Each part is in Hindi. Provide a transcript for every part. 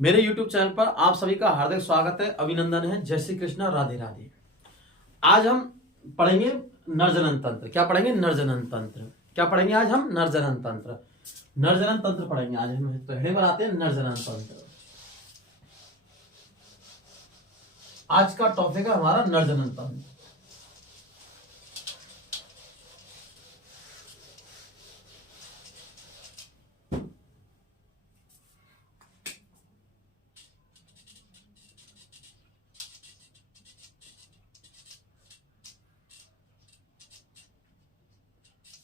मेरे YouTube चैनल पर आप सभी का हार्दिक स्वागत है, अभिनंदन है। जय श्री कृष्ण, राधे राधे। आज हम पढ़ेंगे नरजनन तंत्र। क्या पढ़ेंगे? नरजनन तंत्र। क्या पढ़ेंगे आज हम? नरजनन तंत्र। नरजनन तंत्र पढ़ेंगे आज हम। तो हेडे पर आते हैं नरजनन तंत्र। आज का टॉपिक है हमारा नरजनन तंत्र।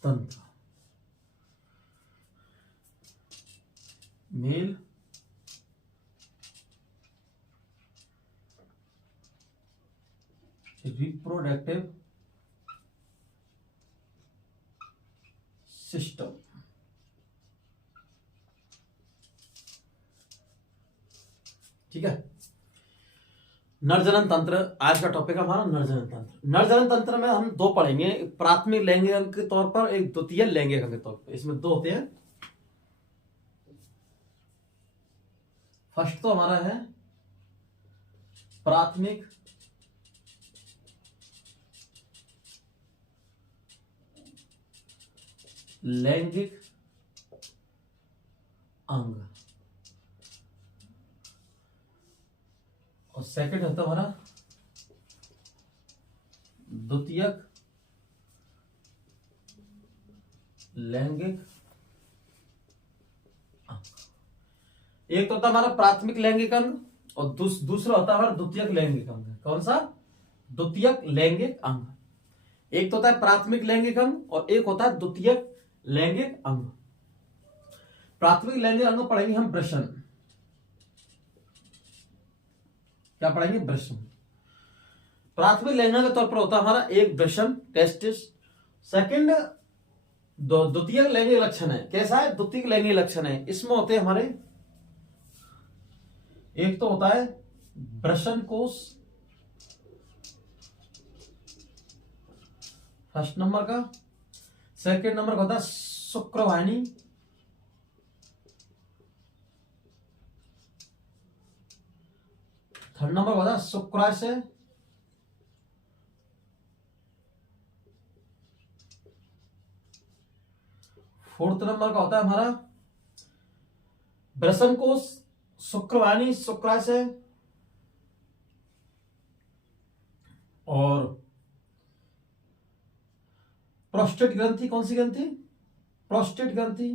तंत्र मेल रिप्रोडक्टिव सिस्टम। ठीक है, नरजनन तंत्र आज का टॉपिक है हमारा। नरजनन तंत्र। नरजनन तंत्र में हम दो पढ़ेंगे, प्राथमिक लैंगिक अंग के तौर पर, एक द्वितीय लैंगिक अंग के तौर पर। इसमें दो होते हैं। फर्स्ट तो हमारा है प्राथमिक लैंगिक अंग और सेकंड होता है हमारा द्वितीयक लैंगिक अंग। एक तो होता है हमारा प्राथमिक लैंगिक अंग और दूसरा होता है हमारा द्वितीयक लैंगिक अंग। कौन सा? द्वितीयक लैंगिक अंग। एक तो होता है प्राथमिक लैंगिक अंग और एक होता है द्वितीयक लैंगिक अंग। प्राथमिक लैंगिक अंग पढ़ेंगे हम वृषण। क्या पढ़ेंगे? वृषण। प्राथमिक लैंगिक के तौर पर होता है हमारा एक वृषण, टेस्टिस। सेकंड द्वितीयक लैंगिक लक्षण है। कैसा है? द्वितीयक लैंगिक लक्षण है। इसमें होते हैं हमारे, एक तो होता है वृषण कोश फर्स्ट नंबर का। सेकंड नंबर का होता है शुक्रवाहिनी। थर्ड नंबर का होता है शुक्राशय। फोर्थ नंबर का होता है हमारा वृषण कोश, शुक्रवाहिनी, शुक्राशय और प्रोस्टेट ग्रंथि। कौन सी ग्रंथि? प्रोस्टेट ग्रंथि।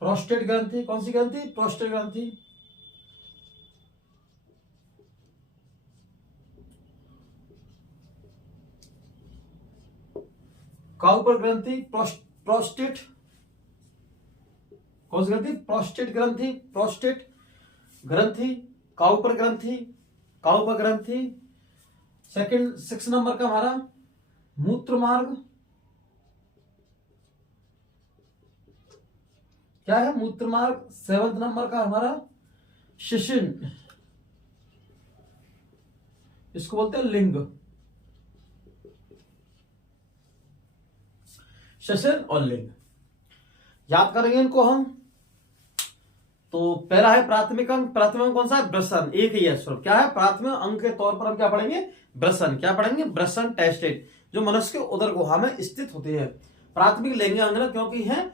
प्रोस्टेट ग्रंथि। कौन सी ग्रंथि? प्रोस्टेट ग्रंथि। काउपर ग्रंथि। प्रोस्टेट। कौन सी ग्रंथि? प्रोस्टेट ग्रंथि। प्रोस्टेट ग्रंथि, काउपर ग्रंथि, काउपर ग्रंथि। सेकंड 6 नंबर का हमारा मूत्र मार्ग। क्या है? मूत्र मार्ग। 7 नंबर का हमारा शिशिन, इसको बोलते हैं लिंग। शिशिन और लिंग याद करेंगे इनको हम। तो पहला है प्राथमिक अंग। प्राथमिक अंग कौन सा है? वृषण। एक ही है स्वरूप। क्या है? प्राथमिक अंग के तौर पर हम क्या पढ़ेंगे? वृषण। क्या पढ़ेंगे? वृषण टेस्टेट, जो मनुष्य के उदर गुहा में स्थित होते हैं। प्राथमिक लैंगिक अंग ना, क्योंकि है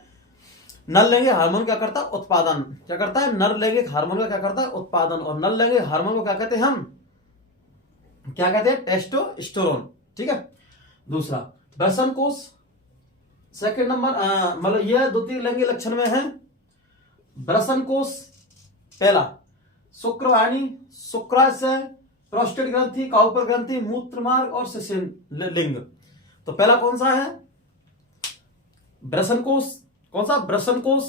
नर लैंगिक हार्मोन क्या करता है? उत्पादन। क्या करता है? नर लैंगिक हार्मोन का क्या करता है? उत्पादन। और नर लैंगिक हार्मोन को क्या कहते हैं हम? क्या कहते हैं? टेस्टोस्टेरोन। ठीक है। दूसरा वृषण कोश। सेकंड नंबर मतलब यह द्वितीय लैंगिक लक्षण में है वृषण कोश। पहला शुक्रवाहिनी, शुक्राशय, प्रोस्टेट ग्रंथि, काउपर ग्रंथि, मूत्र मार्ग और शिशिन लिंग। तो पहला कौन सा है? वृषण कोश। कौन सा? वृषण कोश।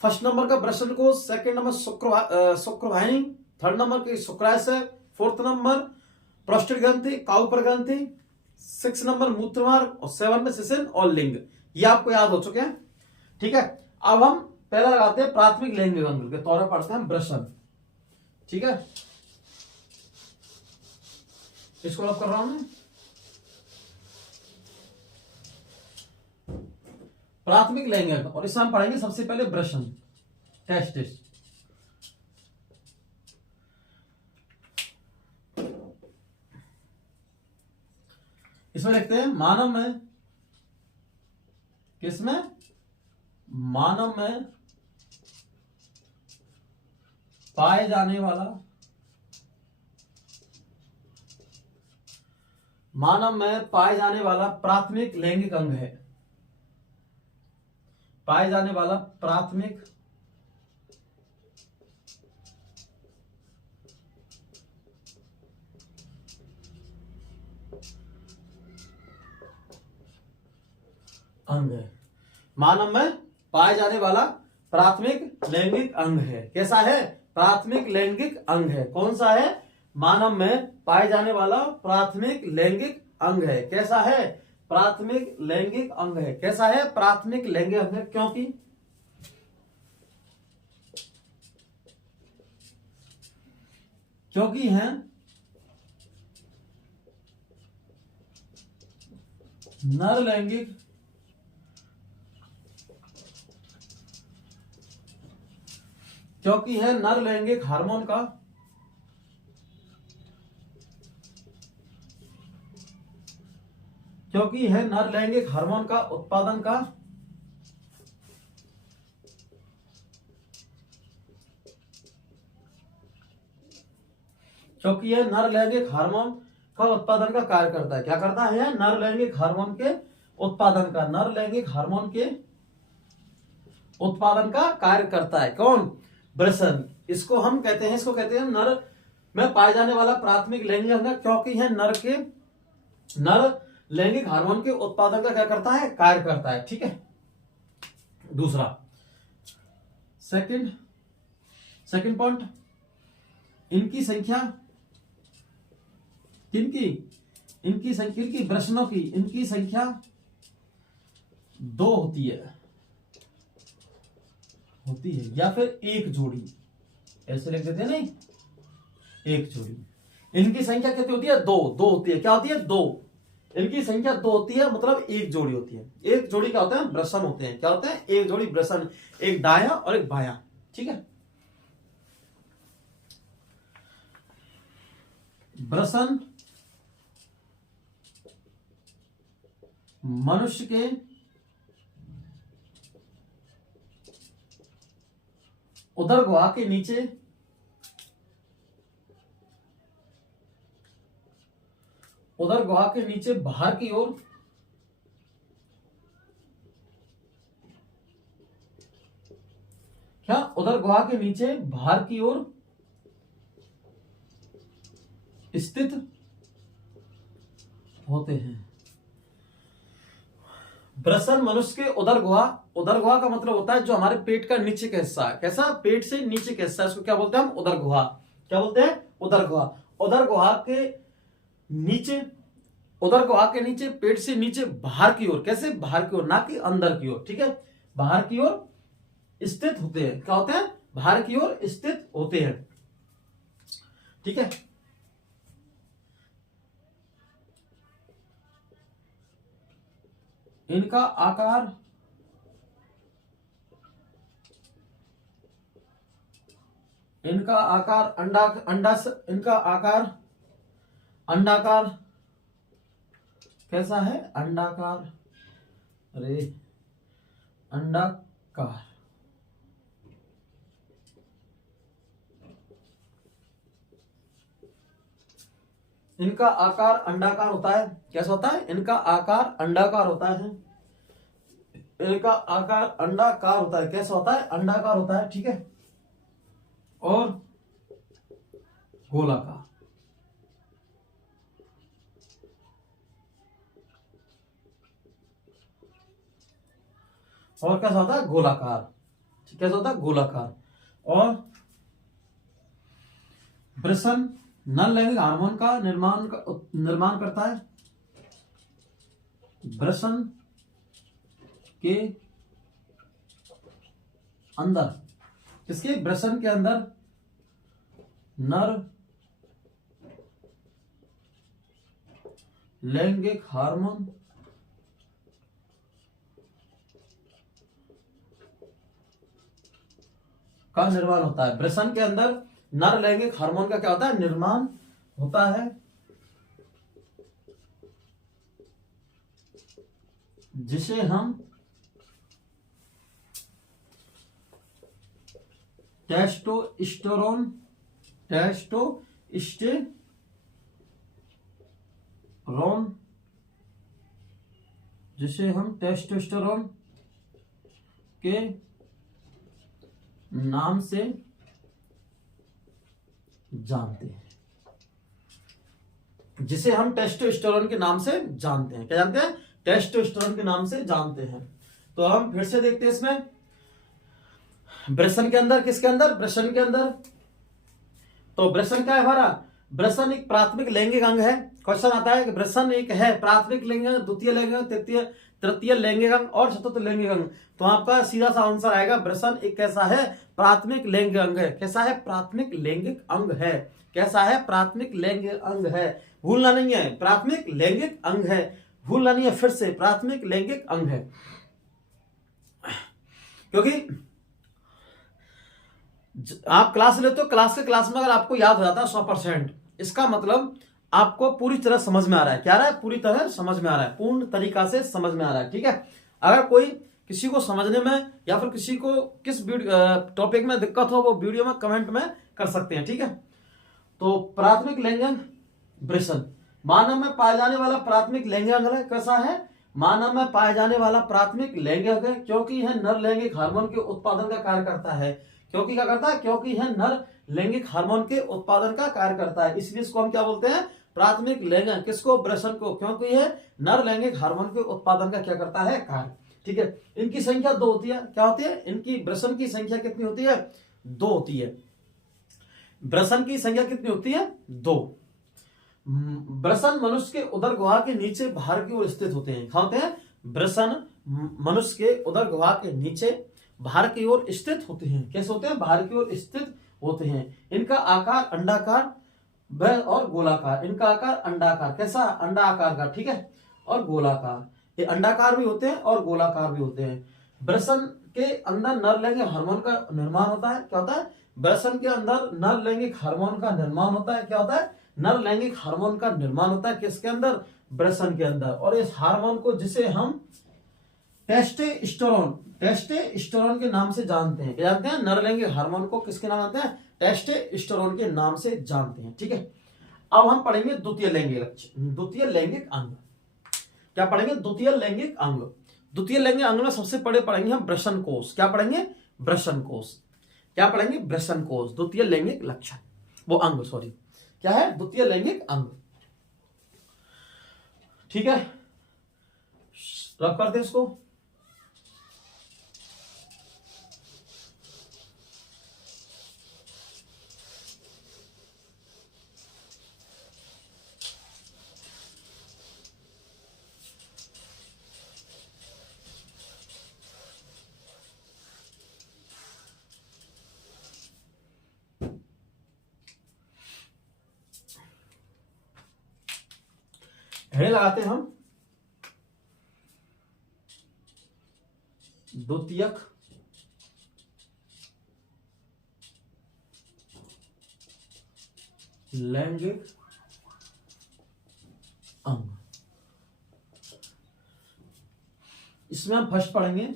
फर्स्ट नंबर का वृषण कोश, सेकंड नंबर शुक्रवाहिनी, थर्ड नंबर की शुक्राशय, फोर्थ नंबर प्रोस्टेट ग्रंथि, काउपर ग्रंथि, 6 नंबर मूत्र मार्ग और 7 में शिशिन और लिंग। ये आपको याद हो चुके हैं। ठीक है। अब हम पहला लगाते हैं प्राथमिक लैंगिक अंग के तौर पर पढ़ते हैं वृषण। ठीक है, इसको रब कर रहा हूं मैं। प्राथमिक लैंगिक अंग, और इसमें हम पढ़ेंगे सबसे पहले वृषण, टेस्टिस। इसमें लिखते हैं मानव में, किसमें, मानव में पाए जाने वाला, मानव में पाए जाने वाला प्राथमिक लैंगिक अंग है, पाए जाने वाला प्राथमिक अंग है, मानव में पाए जाने वाला प्राथमिक लैंगिक अंग है। कैसा है? प्राथमिक लैंगिक अंग है। कौन सा है? मानव में पाए जाने वाला प्राथमिक लैंगिक अंग है। कैसा है? प्राथमिक लैंगिक अंग है। कैसा है? प्राथमिक लैंगिक अंग है। क्योंकि है नर लैंगिक क्योंकि है नर लैंगिक हार्मोन का क्योंकि है नर लैंगिक हार्मोन का उत्पादन का क्योंकि यह नर लैंगिक हार्मोन का उत्पादन का कार्य करता है। क्या करता है? नर लैंगिक हार्मोन के उत्पादन का, नर लैंगिक हार्मोन के उत्पादन का कार्य करता है। कौन? वृषण। इसको हम कहते हैं, इसको कहते हैं नर में पाए जाने वाला प्राथमिक लैंगिक अंग, क्योंकि यह नर लैंगिक हार्मोन के उत्पादन का क्या करता है? कार्य करता है। ठीक है। दूसरा, सेकंड पॉइंट, इनकी संख्या, इनकी वृषणों की इनकी संख्या 2 होती है या फिर एक जोड़ी, ऐसे लिख देते हैं, नहीं, एक जोड़ी। इनकी संख्या कितनी होती है? 2 होती है। क्या होती है? 2। इनकी संख्या 2 होती है, मतलब एक जोड़ी होती है। एक जोड़ी क्या होता है? वृषण होते हैं। क्या होते हैं? एक जोड़ी वृषण, एक दायां और एक बायां। ठीक है। वृषण मनुष्य के उदर गुहा के नीचे बाहर की ओर क्या? उदर गुहा के नीचे बाहर की ओर स्थित होते हैं। वृषण मनुष्य के उदर गुहा का मतलब होता है जो हमारे पेट का नीचे का हिस्सा है। कैसा? पेट से नीचे का हिस्सा है, इसको क्या बोलते हैं हम? उदर गुहा। क्या बोलते हैं? उदर गुहा। उदर गुहा के नीचे पेट से नीचे बाहर की ओर, कैसे? बाहर की ओर, ना कि अंदर की ओर। ठीक है। बाहर की ओर स्थित होते हैं। क्या होते हैं? बाहर की ओर स्थित होते हैं। ठीक है। इनका आकार अंडाकार कैसा है? अंडाकार इनका आकार अंडाकार होता है। कैसा होता है? इनका आकार अंडाकार होता है। इनका आकार अंडाकार होता है। कैसा होता है? अंडाकार होता है। ठीक है। और गोलाकार। और कैसा होता है? गोलाकार। कैसा होता है? गोलाकार। और वृषण नर लैंगिक हार्मोन का निर्माण करता है। वृषण के अंदर, किसके? वृषण के अंदर नर लैंगिक हार्मोन का निर्माण होता है। वृषण के अंदर नर लैंगिक हार्मोन का क्या होता है, निर्माण होता है, जिसे हम टेस्टोस्टेरोन जिसे हम टेस्टोस्टेरोन के नाम से जानते हैं, जिसे हम टेस्टोस्टेरोन के नाम से जानते हैं। क्या जानते हैं, टेस्टोस्टेरोन के नाम से जानते हैं। तो हम फिर से देखते हैं इसमें वृषण के अंदर, किसके अंदर, वृषण के अंदर। तो वृषण क्या है हमारा, वृषण एक प्राथमिक लैंगिक अंग है। क्वेश्चन आता है कि वृषण एक है प्राथमिक लैंगिक अंग, द्वितीय लैंगिक अंग, तृतीय लैंगिक अंग और चतुर्थ लैंगिक अंग। तो आपका सीधा सा आंसर आएगा वृषण एक कैसा है, प्राथमिक लैंगिक अंग है। कैसा है, प्राथमिक लैंगिक अंग है। कैसा है, प्राथमिक लैंगिक अंग है, भूलना नहीं है, प्राथमिक लैंगिक अंग है, भूलना नहीं है, फिर से प्राथमिक लैंगिक अंग है। क्योंकि आप क्लास लेते हो, क्लास में अगर आपको याद हो जाता है 100%, इसका मतलब आपको पूरी तरह समझ में आ रहा है। क्या रहा है, पूरी तरह समझ में आ रहा है, पूर्ण तरीका से समझ में आ रहा है। ठीक है, अगर कोई किसी को समझने में या फिर किसी को किस टॉपिक में दिक्कत हो, वो वीडियो में कमेंट में कर सकते हैं। ठीक है, तो प्राथमिक लैंगिक वृषण मानव में पाए जाने वाला प्राथमिक लैंगिक अंग है। कैसा है, मानव में पाए जाने वाला प्राथमिक लैंगिक अंग है, क्योंकि यह नर लैंगिक हार्मोन के उत्पादन का कार्य करता है। क्योंकि क्या करता है, क्योंकि यह नर लैंगिक हार्मोन के उत्पादन का कार्य करता है, इसलिए इसको हम क्या बोलते हैं, प्राथमिक लैंगिक। किसको, वृषण को, क्योंकि यह नर लैंगिक हार्मोन के उत्पादन का क्या करता है, कार्य। ठीक है, इनकी संख्या 2 होती है। क्या होती है, इनकी वृषण की संख्या कितनी होती है, 2 होती है। वृषण की संख्या कितनी होती है, 2। वृषण मनुष्य के उदर गुहा के नीचे बाहर की ओर स्थित होते हैं। क्या होते हैं, वृषण मनुष्य के उदर गुहा के नीचे बाहर की ओर स्थित होते हैं। कैसे होते हैं, बाहर की ओर स्थित होते हैं। इनका आकार अंडाकार और गोलाकार। इनका आकार अंडाकार, कैसा, अंडा आकार का। ठीक है, और गोलाकार, ये अंडाकार भी होते हैं और गोलाकार भी होते हैं। वृषण के अंदर नर लैंगिक हार्मोन का निर्माण होता है। क्या होता है, वृषण के अंदर नर लैंगिक हार्मोन का निर्माण होता है। क्या होता है, नर लैंगिक हार्मोन का निर्माण होता है, किसके अंदर, वृषण के अंदर। और इस हार्मोन को, जिसे हम टेस्टोस्टेरोन के नाम से जानते हैं। क्या जानते हैं, नर लैंगिक हार्मोन को किसके नाम जानते हैं, टेस्टोस्टेरोन के नाम से जानते हैं। ठीक है, अब हम पढ़ेंगे द्वितीय लैंगिक अंग। क्या पढ़ेंगे, द्वितीय लैंगिक अंग। द्वितीय लैंगिक अंग में सबसे पहले पढ़ेंगे हम वृषण कोष। क्या पढ़ेंगे, वृषण कोष। क्या पढ़ेंगे, वृषण कोष, द्वितीय लैंगिक लक्षण, वो अंग, सॉरी, क्या है, द्वितीय लैंगिक अंग। ठीक है, रब करते हैं इसको। हेड लगाते हैं हम द्वितीयक लैंगिक अंग। इसमें हम फर्स्ट पढ़ेंगे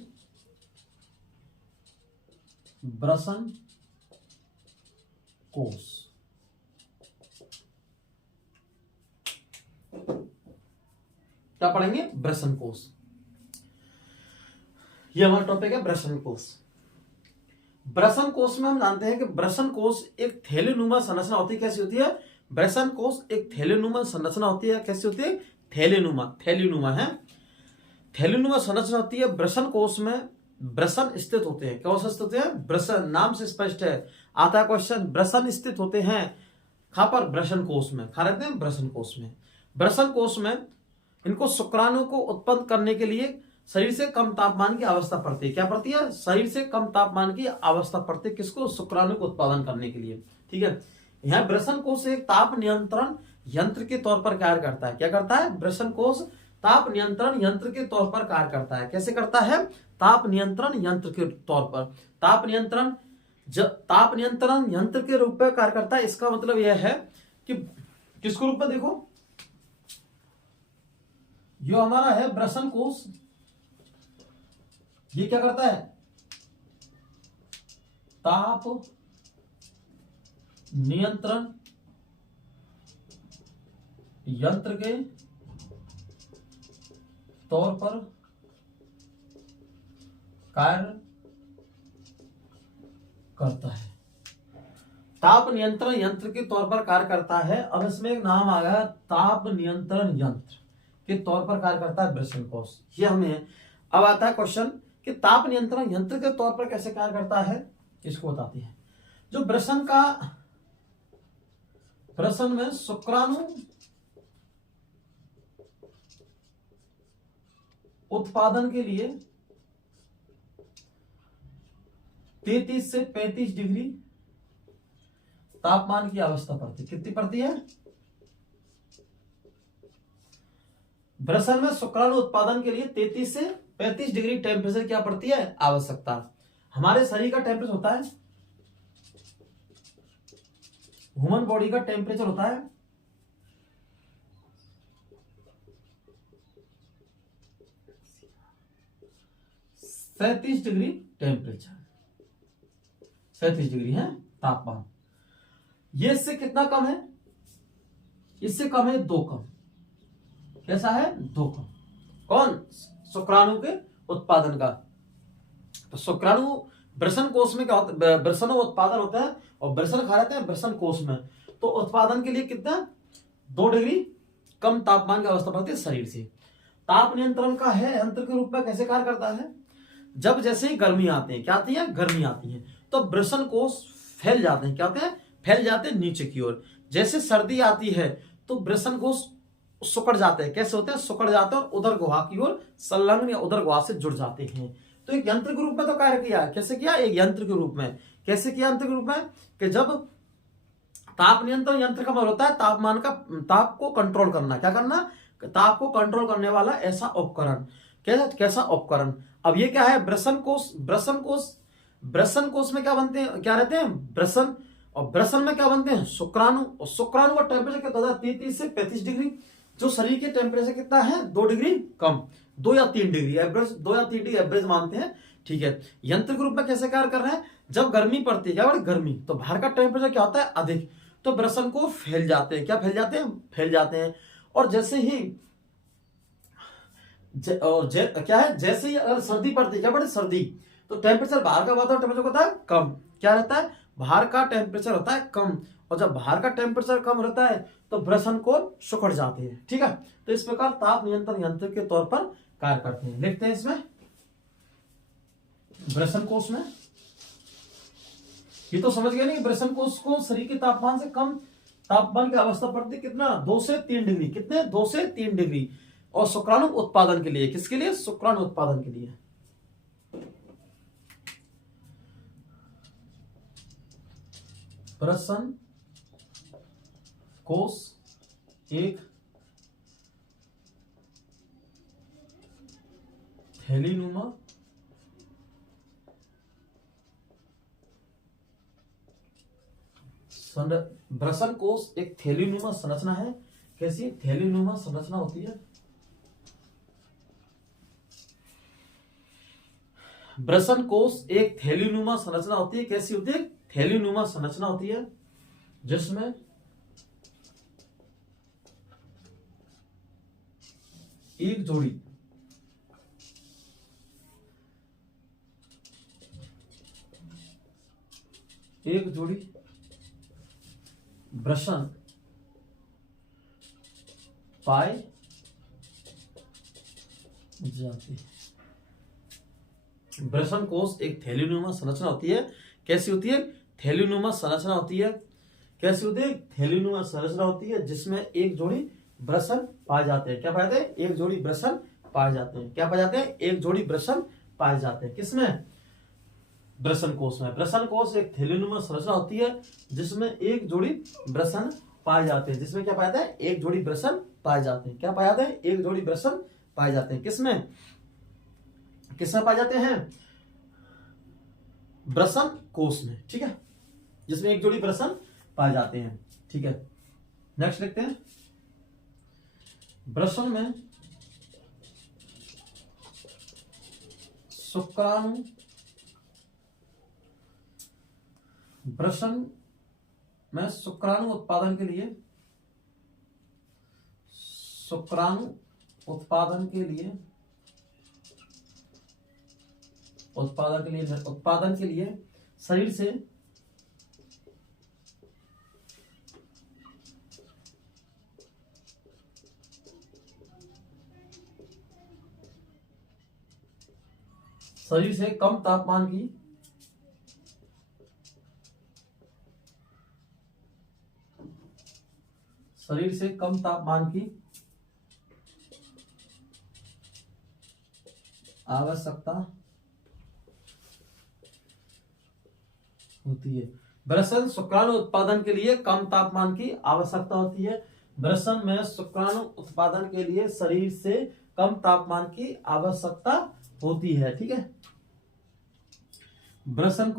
वृषण कोष। क्या पढ़ेंगे, वृषण कोष। ये हमारा टॉपिक है वृषण कोष। वृषण कोष में हम जानते हैं कि वृषण कोष एक थैलीनुमा संरचना होती है। कैसी होती है, वृषण कोष एक थैलीनुमा संरचना होती है। कैसी होती है, थैलीनुमा है, थैलीनुमा संरचना होती है। वृषण कोष में वृषण स्थित होते हैं। क्या स्थित होते हैं, वृषण, नाम से स्पष्ट है, आता है क्वेश्चन, वृषण स्थित होते हैं। कहां पर, वृषण कोष में। कहां रहते हैं, वृषण कोष में। वृषण कोष में इनको शुक्राणु को उत्पन्न करने के लिए शरीर से कम तापमान की आवश्यकता पड़ती है। क्या पड़ती है, शरीर से कम तापमान की आवश्यकता पड़ती है, किसको, शुक्राणु को उत्पादन करने के लिए। ठीक है, यहाँ वृषण कोष एक ताप नियंत्रण यंत्र के तौर पर कार्य करता है। क्या करता है, वृषण कोष ताप नियंत्रण यंत्र के तौर पर कार्य करता है। कैसे करता है, ताप नियंत्रण यंत्र के तौर पर। ताप नियंत्रण जब ताप नियंत्रण यंत्र के रूप में कार्य करता है, इसका मतलब यह है कि किसके रूप में, देखो जो हमारा है ब्रसन कोश, ये क्या करता है, ताप नियंत्रण यंत्र के तौर पर कार्य करता है। ताप नियंत्रण यंत्र के तौर पर कार्य करता है। अब इसमें एक नाम आ गया, ताप नियंत्रण यंत्र के तौर पर कार्य करता है ब्रसन कोश। ये हमें अब आता है क्वेश्चन कि ताप नियंत्रण यंत्र के तौर पर कैसे कार्य करता है, इसको बताते हैं। जो ब्रसन में शुक्राणु उत्पादन के लिए 33 से 35 डिग्री तापमान की आवश्यकता पड़ती है। कितनी पड़ती है? ब्रसन में शुक्राणु उत्पादन के लिए 33 से 35 डिग्री टेम्परेचर क्या पड़ती है, आवश्यकता। हमारे शरीर का टेम्परेचर होता है, ह्यूमन बॉडी का टेम्परेचर होता है 37 डिग्री टेम्परेचर, 37 डिग्री है तापमान। ये इससे कितना कम है? इससे कम है 2 कम। कैसा है? 2 कम। कौन? शुक्राणु के उत्पादन का। तो शुक्राणु ब्रसन कोश में क्या होता है, ब्रसन उत्पादन होता है और ब्रसन खा रहते हैं ब्रसन कोश में। तो उत्पादन के लिए कितना? 2 डिग्री कम तापमान की अवस्था पड़ती है शरीर से। ताप नियंत्रण का है यंत्र के रूप में कैसे कार्य करता है? जब जैसे ही गर्मी आती है, क्या आती है? गर्मी आती है, तो ब्रसन कोश फैल जाते हैं। क्या होते हैं? फैल जाते हैं नीचे की ओर। जैसे सर्दी आती है तो ब्रसन कोश सुकड़ जाते हैं। कैसे होते हैं? सुकड़ जाते हैं और उदर गुहा की ओर संलग्न या उदर गुहा से जुड़ जाते हैं। तो एक यंत्र के रूप में तो कार्य किया। कैसे किया? एक यंत्र के रूप में। कैसे किया यंत्र के रूप में? कि जब ताप नियंत्रण यंत्र का मतलब होता है तापमान का, ताप को कंट्रोल करना। क्या करना? ताप को कंट्रोल करने वाला ऐसा उपकरण। कैसा उपकरण? अब ये क्या है? ब्रसन कोश। ब्रसन कोश में क्या बनते हैं, क्या रहते हैं? ब्रसन। और ब्रसन में क्या बनते हैं? शुक्राणु। और शुक्राणु का टेम्परेचर कितना होता है? 33 से 35 डिग्री। जो शरीर के टेम्परेचर कितना है? 2 डिग्री कम, 2 या 3 डिग्री एवरेज, 2 या 3 डिग्री एवरेज मानते हैं। ठीक है। यंत्र के रूप में कैसे कार्य कर रहे हैं? जब गर्मी पड़ती है, क्या गर्मी, तो बाहर का टेम्परेचर क्या होता है? अधिक। तो ब्रसन को फैल जाते हैं। क्या फैल जाते हैं? फैल जाते हैं। और जैसे ही क्या है, जैसे ही अगर सर्दी पड़ती है, क्या पड़ती? सर्दी, तो टेम्परेचर बाहर का वातावरण टेम्परेचर होता है कम। क्या रहता है? बाहर का टेम्परेचर होता है कम। और जब बाहर का टेम्परेचर कम रहता है तो ब्रसन को सुखड़ जाते हैं। ठीक है। तो इस प्रकार ताप नियंत्रण यंत्र के तौर पर कार्य करते हैं। लिखते हैं इसमें ब्रसन कोश में। ये तो समझ गए नहीं? ब्रसन कोश को शरीर के तापमान से कम तापमान की अवस्था पड़ती है। कितना? 2 से 3 डिग्री। कितने? 2 से 3 डिग्री। और शुक्राणु उत्पादन के लिए। किसके लिए? शुक्राणु उत्पादन के लिए। ब्रसन कोश एक थैलीनुमा ब्रसन कोश एक थैलीनुमा संरचना है। कैसी? थैलीनुमा संरचना होती है। ब्रसन कोश एक थैलीनुमा संरचना होती है। कैसी होती है? थैलीनुमा संरचना होती है, जिसमें एक जोड़ी ब्रसन पाए जाते हैं। ब्रसन कोश एक थैलीनुमा संरचना होती है। कैसी होती है? थैलीनुमा संरचना होती है। कैसी होती है? थैलीनुमा संरचना होती है, जिसमें एक जोड़ी ब्रसन पाए जाते हैं। क्या पाए जाते हैं? एक जोड़ी ब्रसन पाए जाते हैं। क्या पाए जाते हैं? एक जोड़ी ब्रसन पाए जाते हैं। किसमें? ब्रसन कोश में। ब्रसन कोश एक थैलीनुमा संरचना होती है, जिसमें एक जोड़ी ब्रसन पाए जाते हैं। जिसमें क्या पाया जाता है? एक जोड़ी ब्रसन पाए जाते हैं। क्या पाया जाता है? एक जोड़ी ब्रसन पाए जाते हैं। किसमें? किसमें पाए जाते हैं? वृषण कोश में, ठीक है, जिसमें एक जोड़ी वृषण पाए जाते हैं, ठीक है। नेक्स्ट लिखते हैं, वृषण में शुक्राणु, वृषण में शुक्राणु उत्पादन के लिए, शुक्राणु उत्पादन के लिए, उत्पादन के लिए शरीर से कम तापमान की, शरीर से कम तापमान की आवश्यकता होती है। वृषण शुक्राणु उत्पादन के लिए कम तापमान की आवश्यकता होती है। वृषण में शुक्राणु उत्पादन के लिए शरीर से कम तापमान की आवश्यकता होती है, ठीक है। वृषण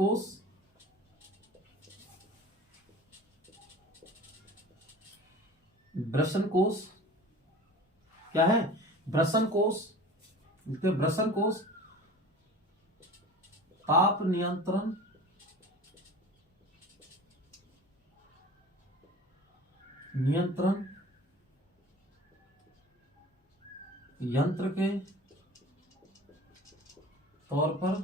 कोश क्या है? वृषण कोश ताप नियंत्रण यंत्र के तौर पर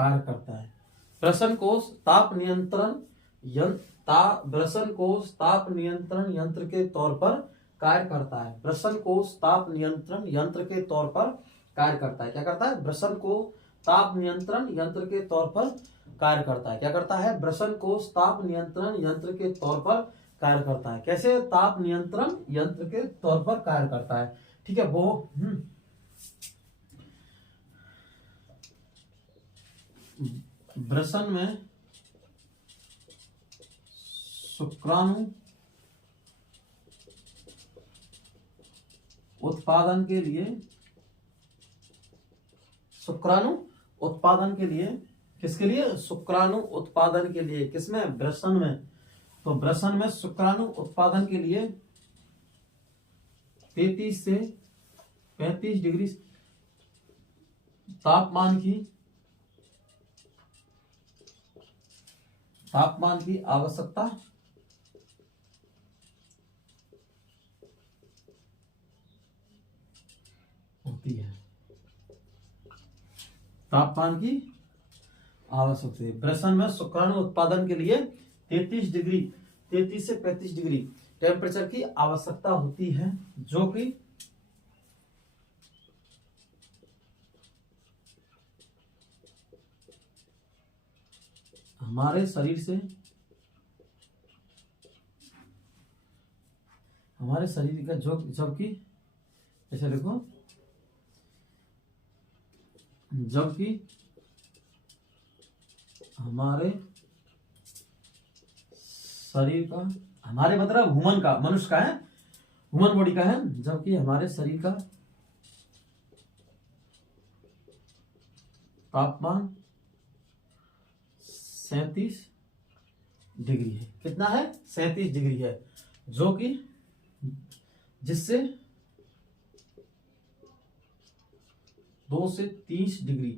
कार्य करता है। वृषण कोश ताप नियंत्रण यंत्र के तौर पर कार्य करता है। वृषण कोश ताप नियंत्रण यंत्र के तौर पर कार्य करता है। क्या करता है? वृषण को ताप नियंत्रण यंत्र के तौर पर कार्य करता है। क्या करता है? वृषण कोश ताप नियंत्रण यंत्र के तौर पर कार्य करता है। कैसे? ताप नियंत्रण यंत्र के तौर पर कार्य करता है, ठीक है। वो वृषण में शुक्राणु उत्पादन के लिए किसके लिए? शुक्राणु उत्पादन के लिए। किसमें? वृषण में। तो वृषण में शुक्राणु उत्पादन के लिए 33 से 35 डिग्री तापमान की आवश्यकता होती है। तापमान की आवश्यकता है। वृषण में शुक्राणु उत्पादन के लिए 33 से 35 डिग्री टेम्परेचर की आवश्यकता होती है, जो कि हमारे शरीर का जबकि ऐसे देखो, जबकि हमारे शरीर का, हमारे मतलब ह्यूमन का, मनुष्य का है, ह्यूमन बॉडी का है, जबकि हमारे शरीर का तापमान 37 डिग्री है। कितना है? 37 डिग्री है, जो कि जिससे 2 से 30 डिग्री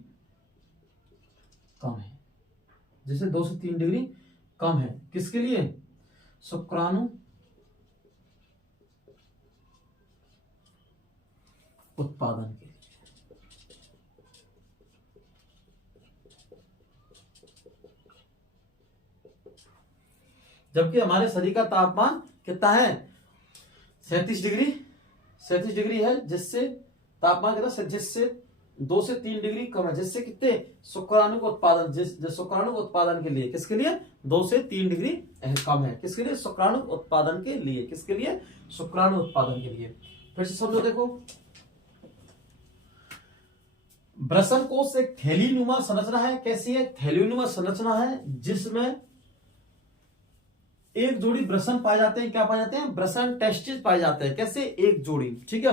कम है, जिससे 2 से 3 डिग्री कम है। किसके लिए? शुक्राणु उत्पादन के लिए। जबकि हमारे शरीर का तापमान कितना है? 37 डिग्री है, जिससे तापमान कितना? जिससे 2 से 3 डिग्री कम है, जिससे कितने? शुक्राणु का उत्पादन, शुक्राणु उत्पादन के लिए। किसके लिए? 2 से 3 डिग्री कम है। किसके लिए? शुक्राणु उत्पादन के लिए। किसके लिए? शुक्राणु उत्पादन के लिए। फिर से समझो, देखो, वृषण कोश एक थैलीनुमा संरचना है। कैसी है? थैलीनुमा संरचना है, जिसमें एक जोड़ी वृषण पाए जाते हैं। क्या पाए जाते हैं? वृषण टेस्टिस पाए जाते हैं। कैसे? एक जोड़ी, ठीक है।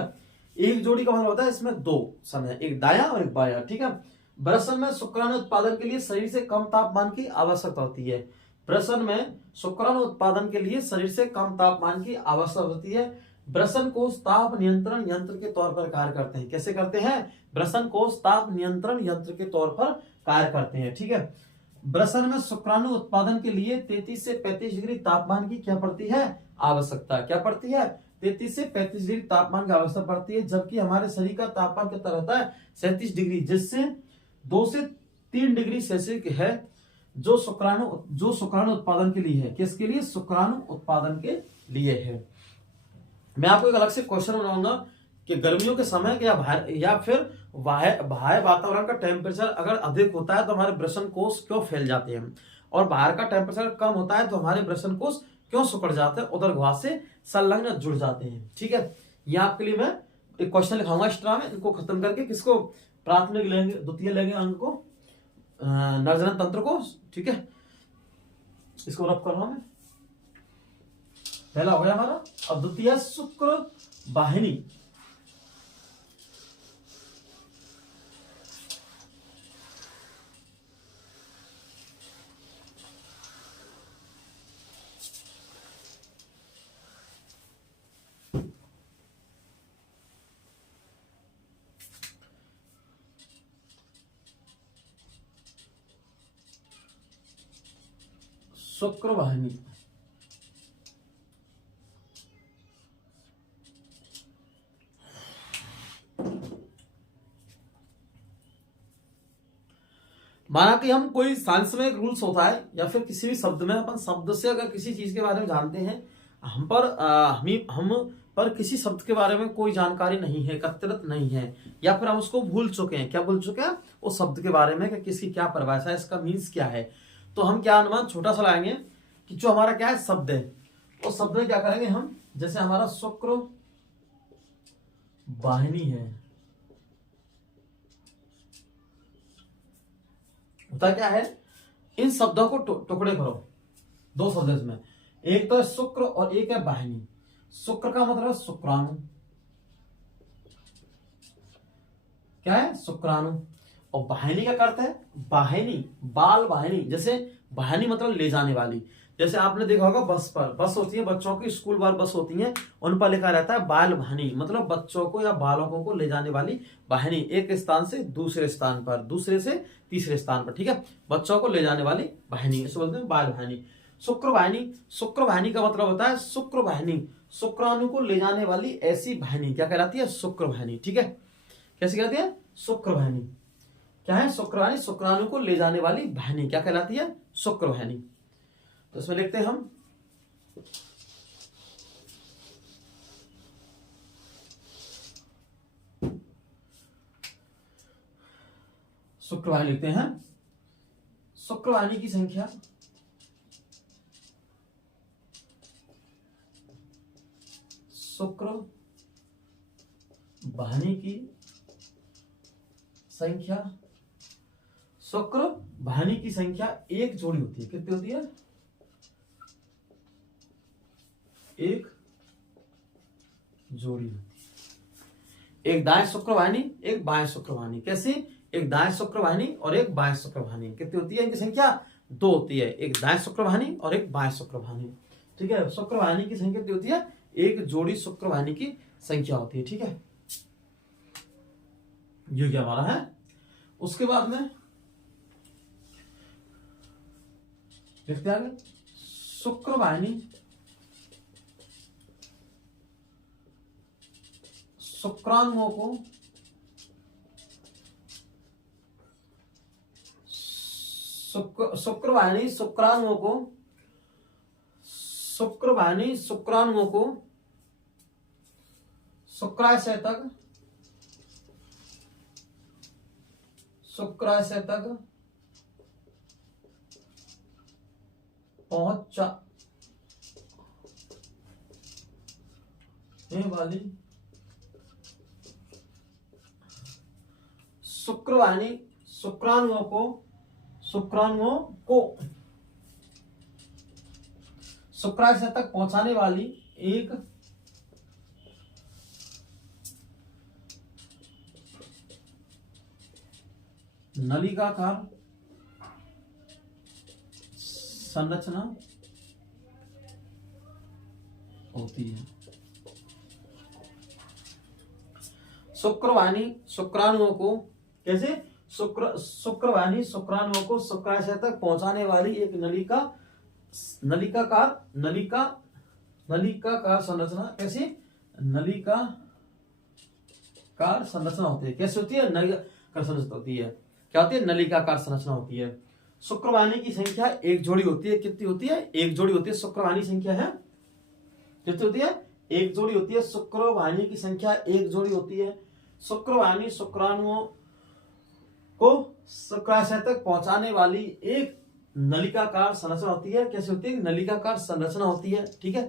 एक जोड़ी का मतलब होता है इसमें दो सन है, एक दाया और एक बाया, ठीक है। वृषण में शुक्राणु उत्पादन के लिए शरीर से कम तापमान की आवश्यकता होती है। वृषण में शुक्राणु उत्पादन के लिए शरीर से कम तापमान की आवश्यकता होती है। वृषण कोष ताप नियंत्रण यंत्र के तौर पर कार्य करते हैं। कैसे करते हैं? वृषण कोष ताप नियंत्रण यंत्र के तौर पर कार्य करते हैं, ठीक है। वृषण में शुक्राणु उत्पादन के लिए 33 से 35 डिग्री तापमान की क्या पड़ती है? आवश्यकता। क्या पड़ती है? 33 से 35 डिग्री तापमान की आवश्यकता पड़ती है, जबकि हमारे शरीर का तापमान कितना रहता है? 37 डिग्री, जिससे 2 से 3 डिग्री सेल्सियस है जो शुक्राणु उत्पादन के लिए है। किसके लिए? शुक्राणु उत्पादन के लिए है। मैं आपको एक अलग से क्वेश्चन बनाऊंगा कि गर्मियों के समय या फिर बाह्य वातावरण का टेम्परेचर अगर अधिक होता है तो हमारे वृषण कोष क्यों फैल जाते हैं, और बाहर का टेम्परेचर कम होता है तो हमारे वृषण कोष क्यों सिकुड़ जाते हैं, उदरघाव से संलग्न जुड़ जाते हैं, ठीक है। ये आपके लिए मैं एक क्वेश्चन लिखाऊंगा एक्स्ट्रा में, इनको खत्म करके किसको प्राथमिक लेंगे, द्वितीय लेंगे अंक को, नरजनन तंत्र को, ठीक है। इसको रब कर रहा हूं मैं। पहला हो गया हमारा। अब द्वितीय शुक्र वाहिनी। शुक्र वाहिनी माना कि हम कोई साइंस में एक रूल्स होता है या फिर किसी भी शब्द में अपन शब्द से अगर किसी चीज के बारे में जानते हैं, हम पर किसी शब्द के बारे में कोई जानकारी नहीं है, एकत्रित नहीं है, या फिर हम उसको भूल चुके हैं। क्या भूल चुके हैं? उस शब्द के बारे में कि किसकी क्या परिभाषा है, इसका मीन्स क्या है। तो हम क्या अनुमान छोटा सा लाएंगे कि जो हमारा क्या है शब्द है, उस शब्द में क्या करेंगे हम, जैसे हमारा शुक्र वाहिनी है, होता क्या है, इन शब्दों को टुकड़े करो दो शब्द इसमें, एक तो है शुक्र और एक है वाहिनी। शुक्र का मतलब है शुक्राणु, क्या है? शुक्राणु। और वाहिनी का अर्थ है वाहिनी, बाल वाहिनी। जैसे वाहिनी मतलब ले जाने वाली, जैसे आपने देखा होगा बस पर, बस होती है बच्चों की, स्कूल वार बस होती है, उन पर लिखा रहता है बाल वाहिनी, मतलब बच्चों को या बालकों को ले जाने वाली वाहिनी, एक स्थान से दूसरे स्थान पर, दूसरे से तीसरे स्थान पर, ठीक है, बच्चों को ले जाने वाली वाहिनी, इसे बोलते हैं बाल वाहिनी। शुक्र वाहिनी, शुक्र वाहिनी का मतलब होता है शुक्र वाहिनी, शुक्राणु को ले जाने वाली ऐसी वाहिनी क्या कहलाती है? शुक्र वाहिनी, ठीक है। कैसे कहती है? शुक्र वाहिनी। क्या है? शुक्र वाहिनी, शुक्राणु को ले जाने वाली वाहिनी क्या कहलाती है? शुक्र वाहिनी। तो इसमें लिखते हैं हम शुक्रवाहिनी, लिखते हैं शुक्रवाहिनी की संख्या शुक्र वाहिनी की संख्या, शुक्र वाहिनी की संख्या एक जोड़ी होती है। कितनी होती है? एक जोड़ी होती है। एक दाएं शुक्र वाहिनी, एक बाएं शुक्र वाहिनी। कैसी? एक दाएं शुक्र वाहिनी और एक बाएं शुक्र वाहिनी। कितनी होती है इनकी संख्या? दो होती है, एक दाएं शुक्र वाहिनी और एक बाएं शुक्र वाहिनी, ठीक है। शुक्र वाहिनी की संख्या कितनी होती है? एक जोड़ी शुक्र वाहिनी की संख्या होती है, ठीक है। ये क्या हमारा है। उसके बाद में लिखते आगे शुक्र वाहिनी, शुक्राणुओं को शुक्र वाहिनी शुक्राणुओं को शुक्राशय तक पहुंचने वाली शुक्रवाहिनी शुक्राणुओं को शुक्राशय तक पहुंचाने वाली एक नलिकाकार संरचना होती है। शुक्रवाणी शुक्राणुओं को कैसे शुक्रवाणी शुक्राणुओं को शुक्राशय तक पहुंचाने वाली एक नलिकाकार संरचना कैसी नलिकाकार संरचना होती है। कैसे होती है? नलिकाकार संरचना होती है। क्या होती है? नलिकाकार संरचना होती है। शुक्रवाणी की संख्या एक जोड़ी होती है। कितनी होती है? एक जोड़ी होती है। शुक्रवाणी संख्या है कितनी होती है? एक जोड़ी होती है। शुक्रवाणी की संख्या एक जोड़ी होती है। शुक्रवाणी शुक्राणुओं को शुक्राशय तक पहुंचाने वाली एक नलिकाकार संरचना होती है। कैसे होती है? नलिकाकार संरचना होती है। ठीक है,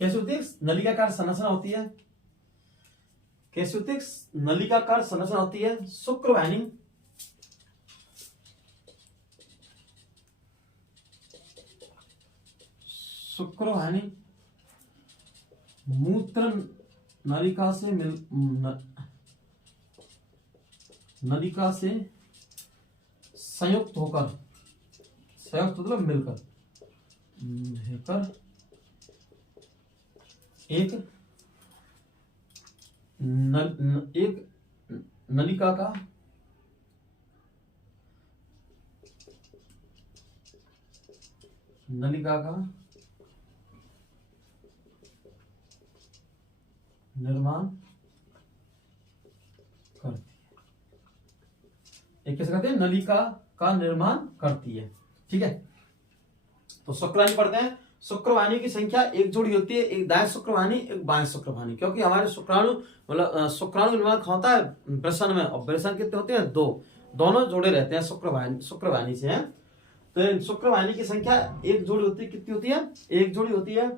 कैसे होती है? नलिकाकार संरचना होती है। कैसे होती है? नलिकाकार संरचना होती है। शुक्रवाणी मूत्र नलिका से नलिका से संयुक्त होकर मतलब मिलकर एक नलिका का निर्माण करती है। एक कैसे कहते हैं? नलिका का निर्माण करती है। ठीक है, तो शुक्रवाणी पढ़ते हैं। शुक्रवाणी की संख्या एक जोड़ी होती है। एक दाएं शुक्रवाणी एक बाएं शुक्रवाणी, क्योंकि हमारे शुक्राणु मतलब शुक्राणु निर्माण होता है वृषण में, और वृषण कितने होते हैं? दो, दोनों जोड़े रहते हैं शुक्रवाणी से हैं। तो शुक्रवाणी की संख्या एक जोड़ी होती है। कितनी होती है? एक जोड़ी होती है।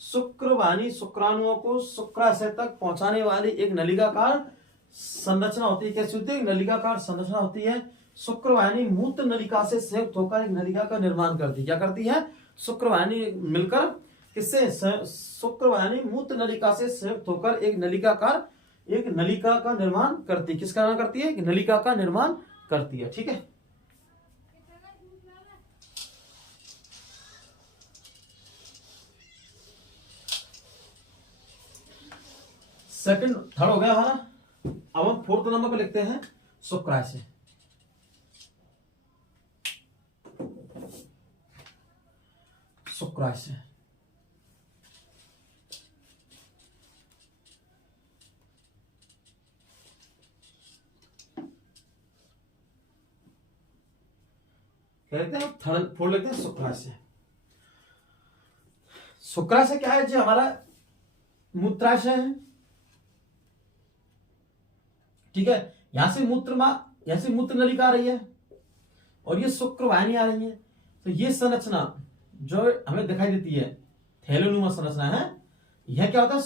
शुक्रवाणी शुक्राणुओं को शुक्राशय तक पहुंचाने वाली एक नलिकाकार संरचना होती है। कैसी होती है? नलिकाकार संरचना होती है। शुक्रवाणी मूत्र नलिका से संयुक्त होकर एक नलिका का निर्माण करती है। क्या करती है? शुक्रवाणी मिलकर किससे? शुक्रवाणी मूत्र नलिका से संयुक्त होकर एक नलिका का निर्माण करती है। किसका निर्माण करती है? एक नलिका का निर्माण करती है। ठीक है, सेकंड थर्ड हो गया हमारा। अब हम फोर्थ नंबर पे लिखते हैं शुक्राशय। शुक्राशय कहते हैं थर्ड फोर्थ लिखते हैं शुक्राशय। शुक्राशय क्या है? जो हमारा मूत्राशय है। ठीक है, यहां से मूत्र नलिका आ रही है और ये शुक्रवाहिनी आ रही है। तो ये संरचना जो हमें दिखाई देती है थैलेनुमा संरचना है। यह क्या होता है?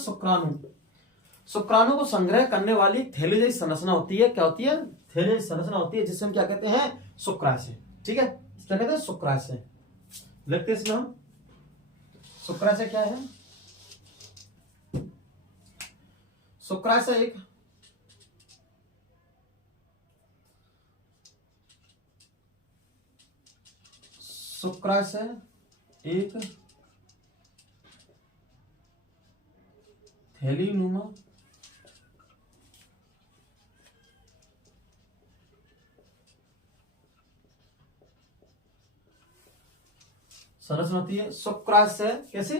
शुक्राणु को संग्रह करने वाली थैली जैसी संरचना होती है। क्या होती है? थैली जैसी संरचना होती है, जिसे हम क्या कहते हैं? शुक्राशय। ठीक है, क्या कहते हैं? शुक्राशय। लिखते हैं इसमें हम शुक्राशय क्या है? शुक्राशय एक थैलीनुमा संरचना होती है। शुक्राशय कैसे?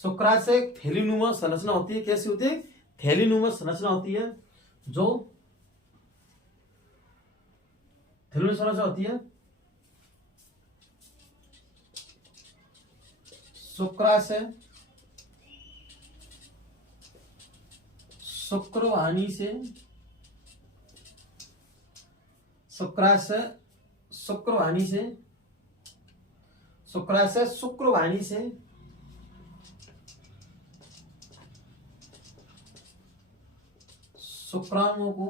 शुक्राशय थैलीनुमा संरचना होती है। कैसी होती है? थैलीनुमा संरचना होती है। जो थैलीनुमा संरचना होती है शुक्राशय शुक्रवाहिनी से शुक्राणुओं को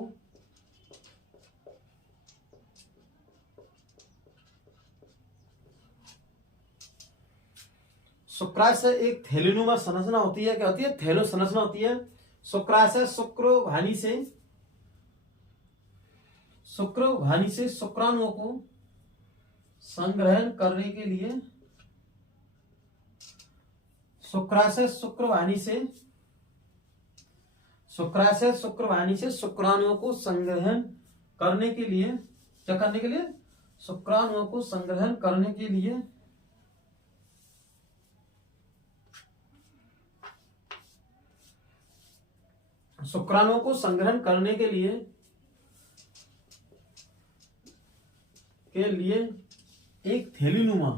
शुक्राशय एक थैलीनुमा संरचना होती है। क्या होती है? थैलो संरचना होती है। शुक्राशय शुक्रवाहिनी से शुक्राणुओं को संग्रहण करने के लिए शुक्राशय शुक्रवाहिनी से शुक्राणुओं को संग्रहण करने के लिए क्या करने के लिए? शुक्राणुओं को संग्रहण करने के लिए शुक्राणुओं को संग्रहण करने के लिए एक थैलीनुमा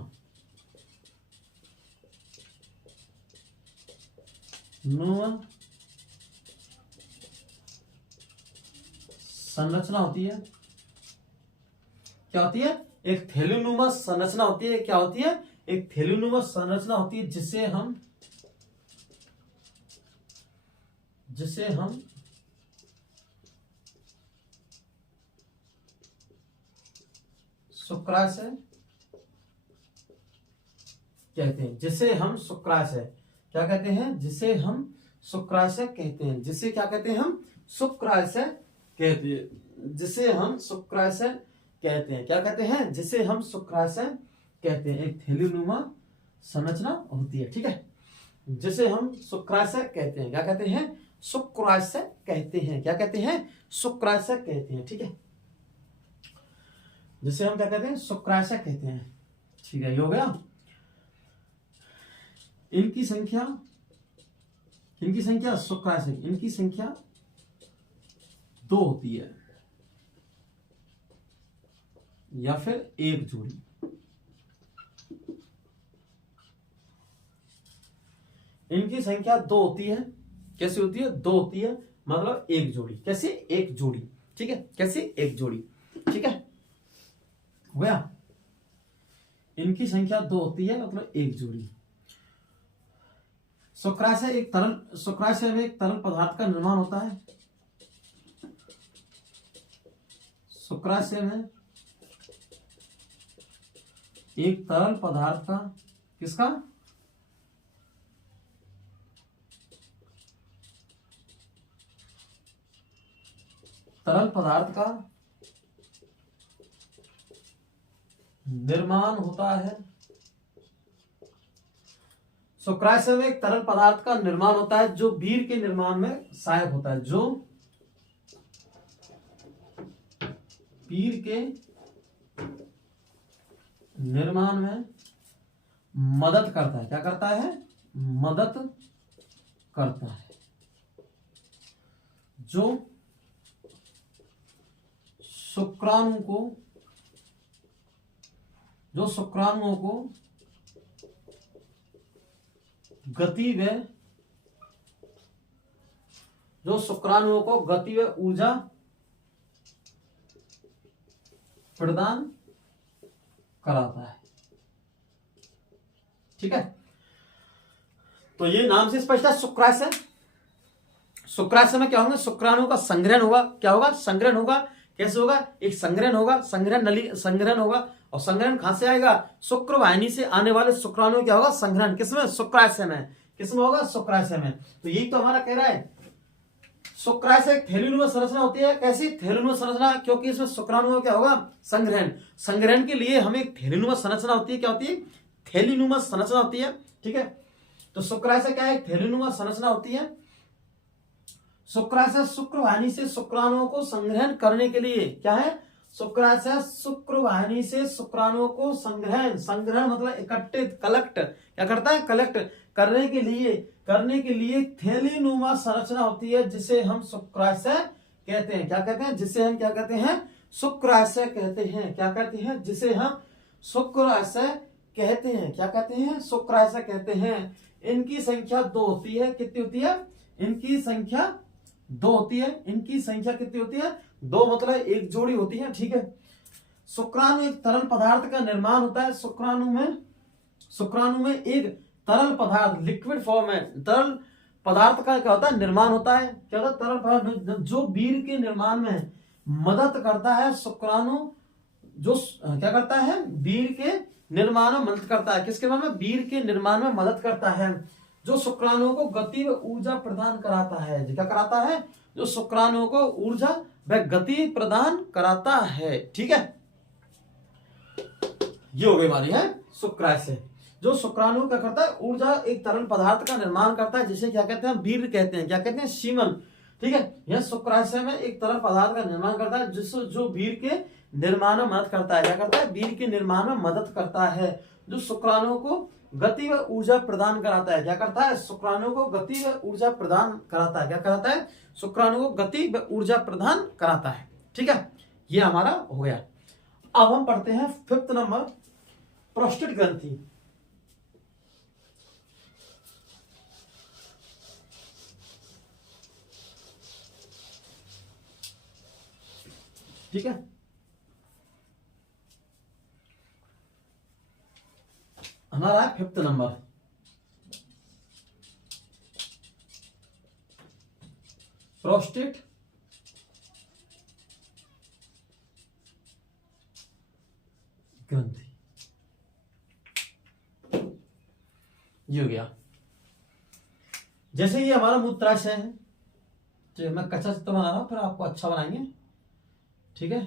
संरचना होती है। क्या होती है? एक थैलीनुमा संरचना होती है। क्या होती है? एक थैलीनुमा संरचना होती है जिसे हम शुक्राशय कहते हैं। जिसे हम शुक्राशय क्या कहते हैं? जिसे हम शुक्राशय कहते हैं। जिसे क्या कहते हैं? हम शुक्राशय कहते हैं। जिसे हम शुक्राशय कहते हैं। क्या कहते हैं? जिसे हम शुक्राशय कहते हैं। एक थैलीनुमा संरचना होती है। ठीक है, जिसे हम शुक्राशय कहते हैं। क्या कहते हैं? शुक्राशय कहते हैं। क्या कहते हैं? शुक्राशय कहते हैं। ठीक है, जिसे हम क्या कहते हैं? शुक्राशय कहते हैं। ठीक है, ये हो गया। इनकी संख्या शुक्राशय इनकी संख्या 2 होती है या फिर एक जोड़ी। इनकी संख्या 2 होती है। कैसे होती है? 2 होती है, मतलब एक जोड़ी। कैसे? एक जोड़ी। ठीक है, कैसे? एक जोड़ी। ठीक है, हो गया। इनकी संख्या 2 होती है, मतलब एक जोड़ी। शुक्राशय में एक तरल पदार्थ का निर्माण होता है। शुक्राशय में एक तरल पदार्थ का किसका? तरल पदार्थ का निर्माण होता है। शुक्राशय में एक तरल पदार्थ का निर्माण होता है जो वीर के निर्माण में सहायक होता है। जो वीर के निर्माण में मदद करता है। क्या करता है? मदद करता है। जो शुक्राणुओं को गति व ऊर्जा प्रदान कराता है। ठीक है, तो ये नाम से स्पष्ट है। शुक्राशय में क्या होंगे? शुक्राणुओं का संग्रहण होगा। क्या होगा? संग्रहण होगा। कैसे होगा? एक संग्रहण होगा, संग्रहण होगा। और संग्रहण कहां से आएगा? शुक्रवाहिनी से आने वाले शुक्राणुओं क्या होगा? संग्रहण किसमें? शुक्राशय में। किसमें होगा? शुक्राशय में। तो यही तो हमारा कह रहा है, शुक्राशय एक थैलीनुमा संरचना होती है। कैसी? थैलीनुमा संरचना, क्योंकि इसमें शुक्राणुओं क्या होगा? संग्रहण के लिए हमें एक थैलीनुमा संरचना होती है। क्या होती है? थैलीनुमा संरचना होती है। ठीक है, तो शुक्राशय क्या है? थैलीनुमा संरचना होती है। शुक्राशय शुक्रवाहिनी से शुक्राणुओं को संग्रहण करने के लिए क्या है? शुक्राशय शुक्रवाहिनी से शुक्राणुओं को संग्रहण मतलब इकट्ठित, कलेक्ट। क्या करता है? कलेक्ट करने के लिए थैलीनुमा संरचना होती है जिसे हम शुक्राशय कहते हैं। क्या कहते हैं? जिसे हम क्या कहते हैं? शुक्राशय कहते हैं। क्या कहते हैं? जिसे हम शुक्राशय कहते हैं। क्या कहते हैं? शुक्राशय कहते हैं। इनकी संख्या 2 होती है। कितनी होती है? इनकी संख्या 2 होती है। इनकी संख्या कितनी होती है? 2, मतलब एक जोड़ी होती है। ठीक है, शुक्राणु एक तरल पदार्थ का निर्माण होता है। शुक्राणु में एक तरल पदार्थ, लिक्विड फॉर्म में तरल पदार्थ का क्या होता है? निर्माण होता है। क्या होता है? तरल पदार्थ जो वीर के निर्माण में मदद करता है। शुक्राणु जो क्या करता है? वीर के निर्माण में मदद करता है। किसके निर्माण में? वीर्य के निर्माण में मदद करता है। जो शुक्राणुओं को गति व ऊर्जा प्रदान कराता है। क्या कराता है? जो शुक्राणुओं को ऊर्जा व गति प्रदान कराता है। ठीक है, ये हो गई हमारी है शुक्राशय। जो शुक्राणु क्या करता है? ऊर्जा एक तरल पदार्थ का निर्माण करता है, जिसे क्या कहते हैं? वीर्य कहते हैं। क्या कहते हैं? सीमन। ठीक है, यह शुक्राशय में एक तरल पदार्थ का निर्माण करता है, जिससे जो वीर्य के निर्माण में मदद करता है। क्या करता है? वीर्य के निर्माण में मदद करता है। जो शुक्राणुओं को गति व ऊर्जा प्रदान कराता है। क्या करता है? शुक्राणु को गति व ऊर्जा प्रदान कराता है। क्या कराता है? शुक्राणु को गति व ऊर्जा प्रदान कराता है। ठीक है, ये हमारा हो गया। अब हम पढ़ते हैं 5th नंबर, प्रोस्टेट ग्रंथि। ठीक है, हमारा है 5th नंबर, प्रोस्टेट ग्रंथि। ये हो गया। जैसे ये हमारा मूत्राशय है, तो मैं कच्चा चित्र बना रहा हूं, फिर आपको अच्छा बनाएंगे। ठीक है,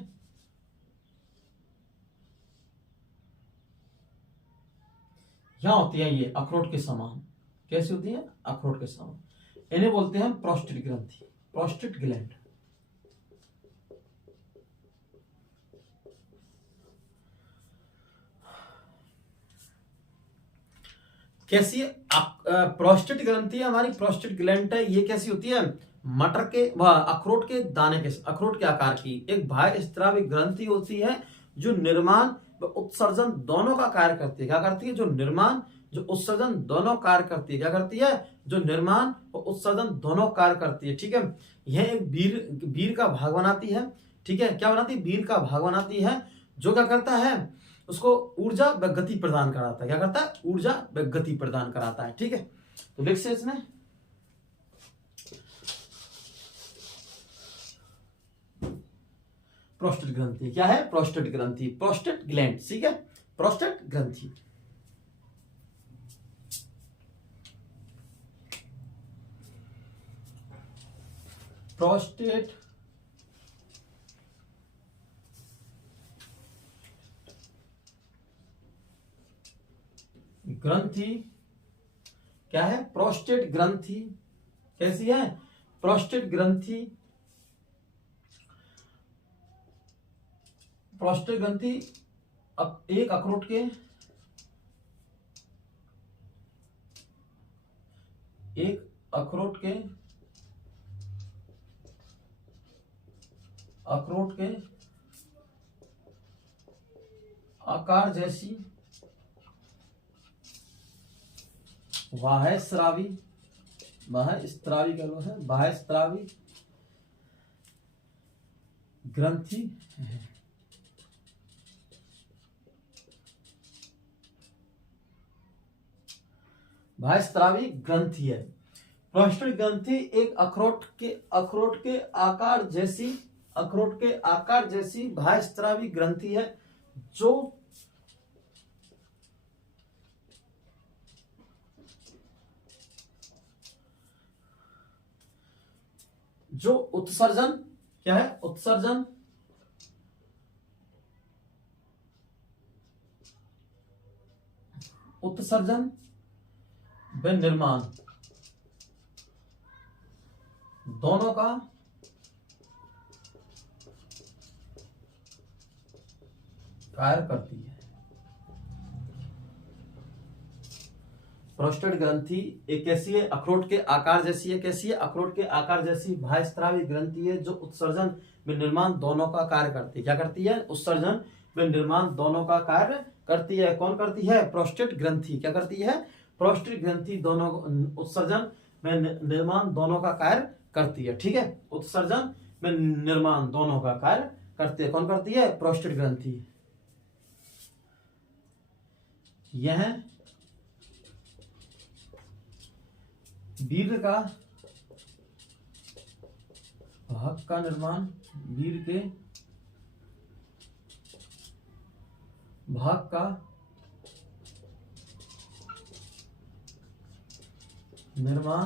यहां होती है ये अखरोट के समान। कैसी होती है? अखरोट के समान। इन्हें बोलते हैं प्रोस्टेट ग्रंथि, प्रोस्टेट ग्लैंड। कैसी प्रोस्टेट ग्रंथि हमारी, प्रोस्टेट ग्लैंड है, ये कैसी होती है? मटर के अखरोट के दाने के, अखरोट के आकार की एक बाह्य स्त्रावी ग्रंथि होती है, जो निर्माण व उत्सर्जन दोनों का कार्य करती है। क्या करती है? जो निर्माण जो उत्सर्जन दोनों कार्य करती है। क्या करती है? जो निर्माण और उत्सर्जन दोनों कार्य करती है। ठीक है, यह एक वीर का भाग बनाती है। ठीक है, क्या बनाती है? वीर का भाग बनाती है, जो क्या करता है? उसको ऊर्जा व गति प्रदान कराता है। क्या करता है? ऊर्जा व गति प्रदान कराता है। ठीक है, तो लिख से इसमें प्रोस्टेट ग्रंथि। क्या है? प्रोस्टेट ग्रंथि, प्रोस्टेट ग्लैंड। ठीक है, प्रोस्टेट ग्रंथि। प्रोस्टेट ग्रंथि क्या है? प्रोस्टेट ग्रंथि कैसी है? प्रोस्टेट ग्रंथि, प्रोस्टेट ग्रंथि अब एक अखरोट के अखरोट के आकार जैसी बाह्यस्रावी कह लो है, बाह्यस्रावी ग्रंथि है। बाह्यस्रावी ग्रंथि है। प्रोस्टेट ग्रंथि एक अखरोट के आकार जैसी बाह्यस्रावी ग्रंथि है, जो उत्सर्जन क्या है? उत्सर्जन व निर्माण दोनों का कार्य करती है। प्रोस्टेट ग्रंथि एक कैसी है? अखरोट के आकार जैसी है। कैसी है? अखरोट के आकार जैसी बाह्यस्रावी ग्रंथि है, जो उत्सर्जन व निर्माण दोनों का कार्य करती है। क्या करती है? उत्सर्जन व निर्माण दोनों का कार्य करती है। कौन करती है? प्रोस्टेट ग्रंथि। क्या करती है? प्रोस्टेट ग्रंथि दोनों उत्सर्जन व निर्माण दोनों का कार्य करती है। ठीक है, उत्सर्जन व निर्माण दोनों का कार्य करती है। कौन करती है? प्रोस्टेट ग्रंथि। यह वीर्य का भाग का निर्माण, वीर्य के भाग का निर्माण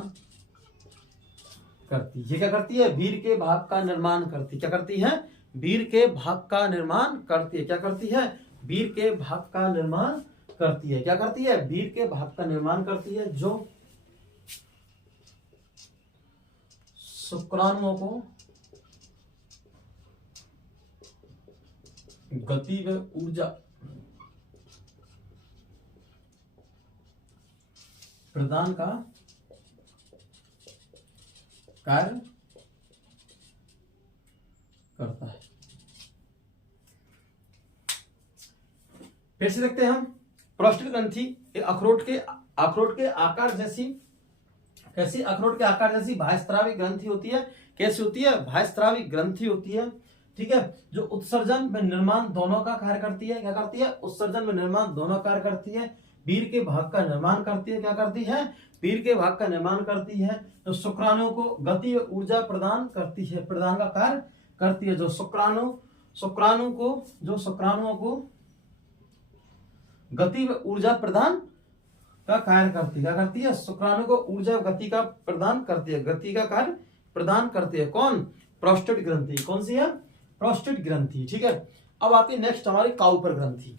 करती है। ये क्या करती है? वीर के भाग का निर्माण करती है। क्या करती है? वीर के भाग का निर्माण करती है। क्या करती है? वीर के भाग का निर्माण करती है। क्या करती है? वीर के भाग का निर्माण करती है, जो शुक्राणुओं को गति व ऊर्जा प्रदान का कार्य करता है। फिर से देखते हैं हम। प्रोस्टेट ग्रंथि अखरोट के आकार जैसी, कैसी? अखरोट के आकार जैसी बाह्यस्रावी ग्रंथि होती है। कैसी होती है? बाह्यस्रावी ग्रंथि होती है। ठीक है, जो उत्सर्जन व निर्माण दोनों का कार्य करती है। क्या करती है? उत्सर्जन व निर्माण दोनों कार्य करती है। वीर के भाग का निर्माण करती है। क्या करती है? वीर के भाग का निर्माण करती है। तो शुक्राणुओं को गति व ऊर्जा प्रदान करती है, प्रदान का कार्य करती है। जो शुक्राणुओं को गति व ऊर्जा प्रदान का कार्य करती है। क्या करती है? शुक्राणु को ऊर्जा गति का प्रदान करती है, गति का कार्य प्रदान करती है। कौन? प्रोस्टेट ग्रंथि। कौन सी है? प्रोस्टेट ग्रंथि। ठीक है, अब आती है नेक्स्ट हमारी काउपर ग्रंथि।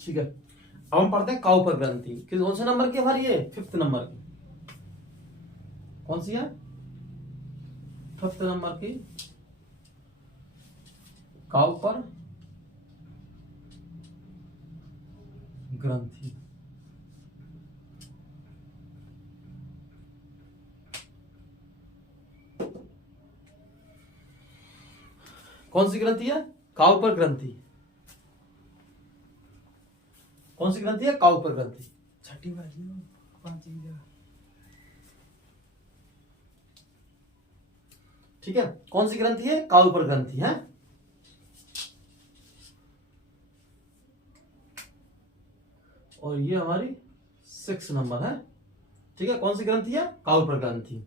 ठीक है, अब हम पढ़ते हैं काउपर ग्रंथि। कौन से नंबर की हमारी? ये 5th नंबर की। कौन सी है? 5th नंबर की काउपर ग्रंथि। कौन सी ग्रंथि है? काउपर ग्रंथि। कौन सी ग्रंथि है? काउपर ग्रंथि। छठी वाली 5 की जगह। ठीक है, कौन सी ग्रंथि है? काउपर ग्रंथि है। और ये हमारी 6 नंबर है। ठीक है, कौन सी ग्रंथि है? काउपर ग्रंथि।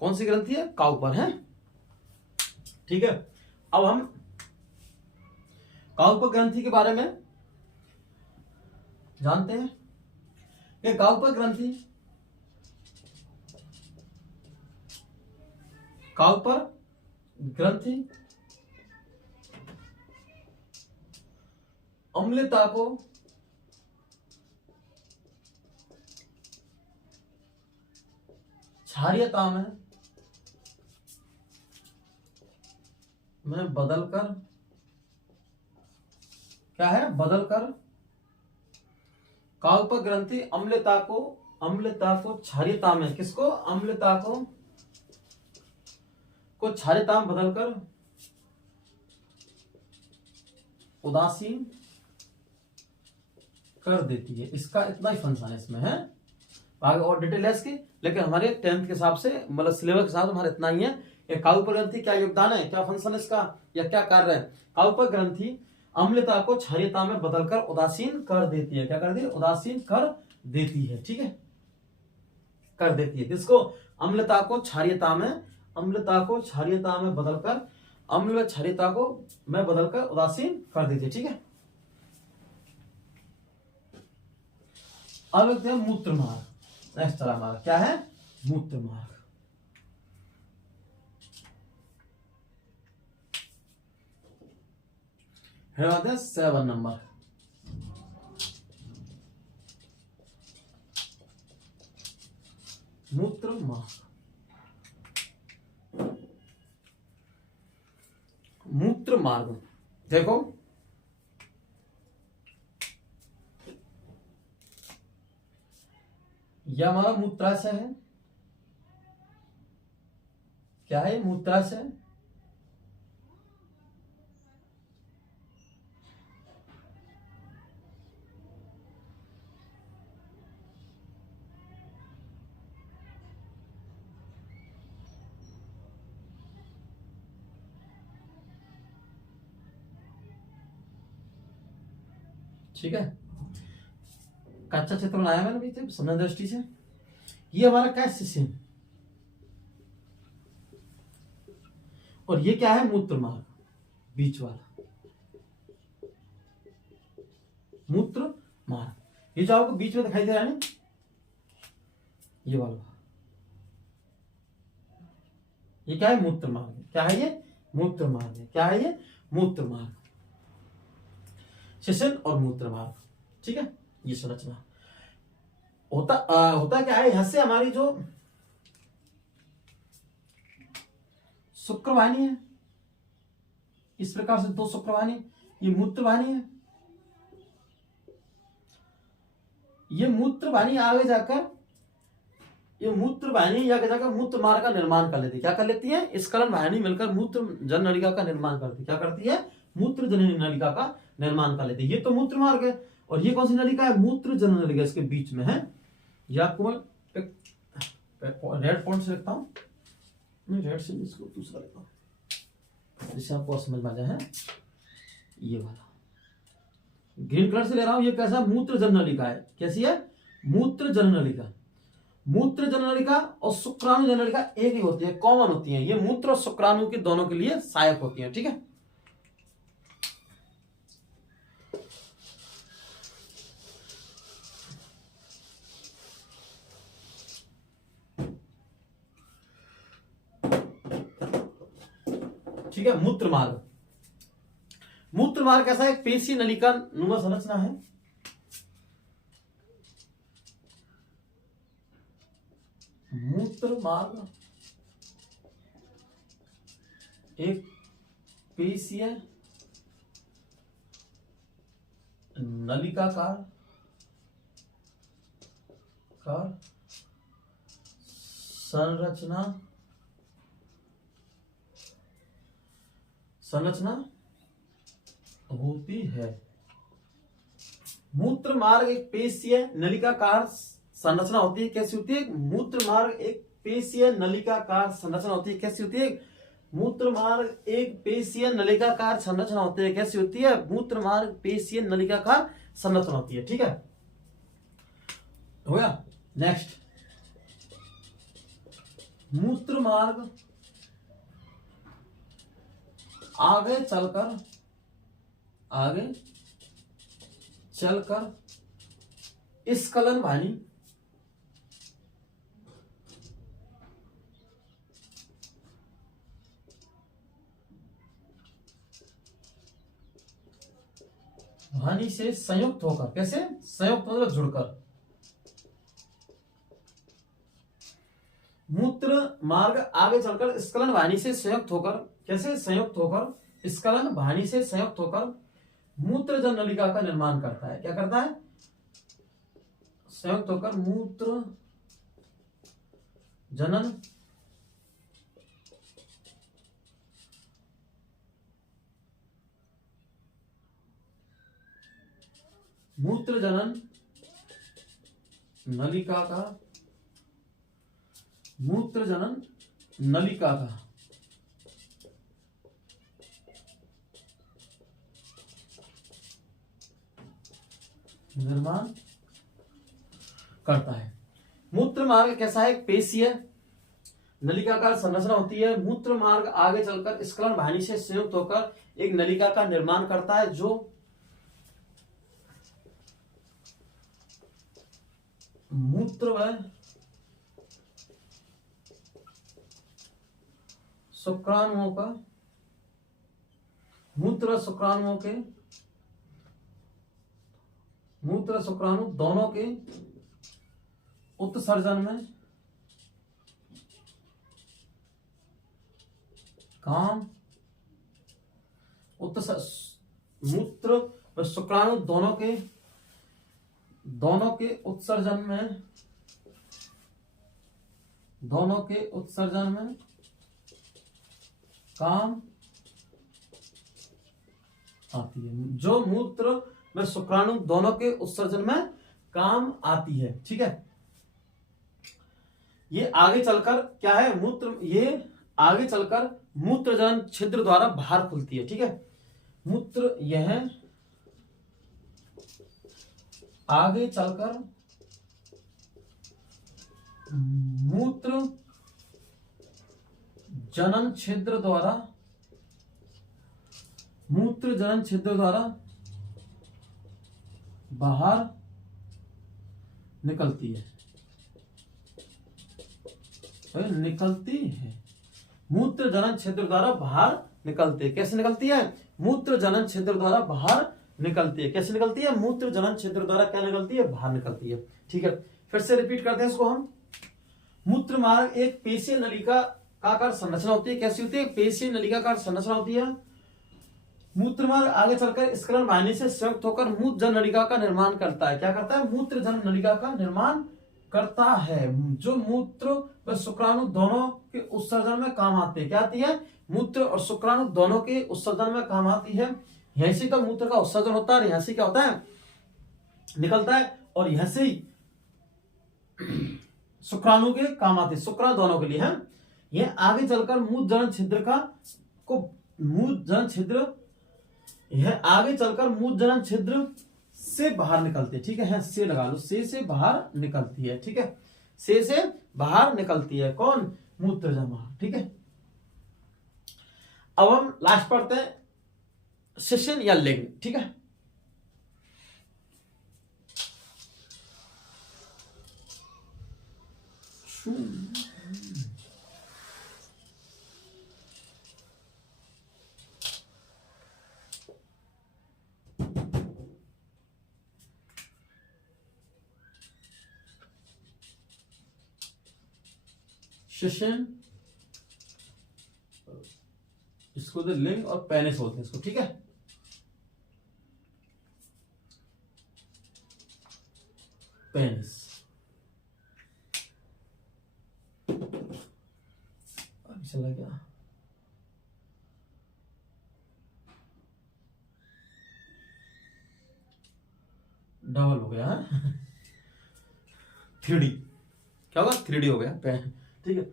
कौन सी ग्रंथि है? काउपर है। ठीक है, अब हम काउपर ग्रंथि के बारे में जानते हैं कि काउपर ग्रंथि अम्लता को क्षारीयता में बदलकर, क्या है? बदलकर काउपर ग्रंथि अम्लता को क्षारीयता में, किसको? अम्लता को क्षारीयता में बदलकर उदासीन कर देती है। इसका इतना ही फंक्शन है इसमें है, आगे और डिटेल है इसकी, लेकिन हमारे 10th के हिसाब से, मतलब सिलेबस के हिसाब से हमारा इतना ही है। ये काउपर ग्रंथि क्या योगदान है, क्या फंक्शन है इसका, या क्या कार्य है? काउपर ग्रंथि अम्लता को क्षारीयता में बदलकर उदासीन कर देती है। क्या कर देती है? उदासीन कर देती है। ठीक है, कर देती है। किसको? अम्लता को क्षारीयता में बदलकर, अम्ल व क्षारीयता को में बदलकर उदासीन कर देती है। ठीक है, अब देखते हैं मूत्र मार्ग। नेक्स्ट चला हमारा क्या है? मूत्र मार्ग। है 7 नंबर। मूत्र मार्ग। मूत्र मार्ग देखो, यह हमारा मूत्राशय है। क्या है? मूत्राशय। ठीक है, कच्चा चित्र बनाया मैंने भी समझ दृष्टि से। ये हमारा क्या सिस्टम, और ये क्या है, मूत्र मार्ग, बीच वाला मूत्र मार्ग। ये जो आपको बीच में दिखाई दे रहा है ना, ये वाला, ये क्या है, मूत्र मार्ग है। क्या है ये, मूत्र मार्ग है। क्या है ये, मूत्र मार्ग, शिशन और मूत्र मार्ग। ठीक है, ये संरचना होता क्या है, यहां से हमारी जो शुक्रवाहिनी है, इस प्रकार से दो शुक्रवाहिनी, ये मूत्रवाहिनी है। ये मूत्रवाहिनी आगे जाकर, ये मूत्रवाहिनी आगे जाकर मूत्र मार्ग का निर्माण कर लेती है। क्या कर लेती है, स्खलन वाहिनी मिलकर मूत्र जन नलिका का निर्माण करती है। क्या करती है, मूत्र जननी नलिका का निर्माण कर लेती है। ये तो मूत्र मार्ग है, और ये कौन सी नलिका है, मूत्र जन नलिका, इसके बीच में है। या आपको मैं रेड पॉइंट से लिखता हूं, नहीं रेड से इसको दूसरा लिखता हूं जिससे आपको समझ में आ जाए। ये वाला ग्रीन कलर से ले रहा हूं, ये कैसा, मूत्र जन नलिका है। कैसी है, मूत्र जन नलिका। मूत्र जन नलिका और शुक्राणु जन नलिका एक ही होती है, कॉमन होती है। ये मूत्र और शुक्राणु के दोनों के लिए सहायक होती है। ठीक है, ठीक है। मूत्र मार्ग, मूत्र मार्ग कैसा है, पेशी नलिका नुमा संरचना है। मूत्र मार्ग एक पेशीय नलिकाकार संरचना होती है। मूत्र मार्ग एक पेशीय नलिकाकार संरचना होती है। कैसी होती है, मूत्र मार्ग एक पेशीय नलिकाकार संरचना होती है। कैसी होती है, मूत्र मार्ग एक पेशीय नलिकाकार संरचना होती है। कैसी होती है, मूत्र मार्ग पेशीय नलिकाकार संरचना होती है। ठीक है, हो गया। नेक्स्ट, मूत्र मार्ग आगे चलकर स्खलन वाहिनी से संयुक्त होकर, कैसे, संयुक्त मतलब जुड़कर, मूत्र मार्ग आगे चलकर स्खलन वाहिनी से संयुक्त होकर, कैसे, संयुक्त होकर, स्खलन वाहिनी से संयुक्त होकर मूत्र जन नलिका का निर्माण करता है। क्या करता है, संयुक्त होकर मूत्र जनन मूत्र जनन नलिका का निर्माण करता है। मूत्र मार्ग कैसा है, पेशीय नलिकाकार संरचना होती है। मूत्र मार्ग आगे चलकर स्खलन वाहिनी से संयुक्त होकर एक नलिका का निर्माण करता है, जो मूत्र व शुक्राणुओं का, मूत्र शुक्राणु दोनों के उत्सर्जन में काम, मूत्र व शुक्राणु दोनों के उत्सर्जन में काम आती है। जो मूत्र में शुक्राणु दोनों के उत्सर्जन में काम आती है। ठीक है, ये आगे चलकर क्या है, ये आगे चलकर मूत्रजनन छिद्र द्वारा बाहर खुलती है। ठीक है, मूत्र यह आगे चलकर मूत्र जनन छिद्र द्वारा बाहर निकलती है। मूत्र जनन छिद्र द्वारा बाहर निकलती है। कैसे निकलती है? मूत्र जनन छिद्र द्वारा बाहर निकलती है। कैसे निकलती है? मूत्र जनन छिद्र द्वारा क्या निकलती है? बाहर निकलती है। ठीक है, फिर से रिपीट करते हैं इसको हम। मूत्र मार्ग एक पेशीय नलिकाकार संरचना होती है। कैसी होती है? पेशीय नलिकाकार संरचना होती है। मूत्र मार्ग आगे चलकर स्खलन वाहिनी से संयुक्त होकर मूत्र जन नलिका का निर्माण करता है। क्या करता है? मूत्र जन नलिका का निर्माण करता है, जो मूत्र व शुक्राणु दोनों के उत्सर्जन में काम आती है। क्या आती है? मूत्र और शुक्राणु दोनों के उत्सर्जन में काम आती है। यहीं से का मूत्र का उत्सर्जन होता है, यहां से क्या होता है? निकलता है, और यहां से शुक्राणु के काम आती है। शुक्राणु दोनों के लिए है। यह आगे चलकर मूत्र जनन छिद्र से बाहर निकलती है। ठीक है, से लगा लो, से बाहर निकलती है। ठीक है, से बाहर निकलती है कौन? मूत्र जमा। ठीक है, अब हम लास्ट पढ़ते हैं शिशन या लिंग। ठीक है, शिशन, इसको तो लिंग और पेनिस बोलते हैं इसको। ठीक है, पेनिस। अभी चला गया। डबल हो गया है। 3D क्या होगा? 3D हो गया। ठीक है,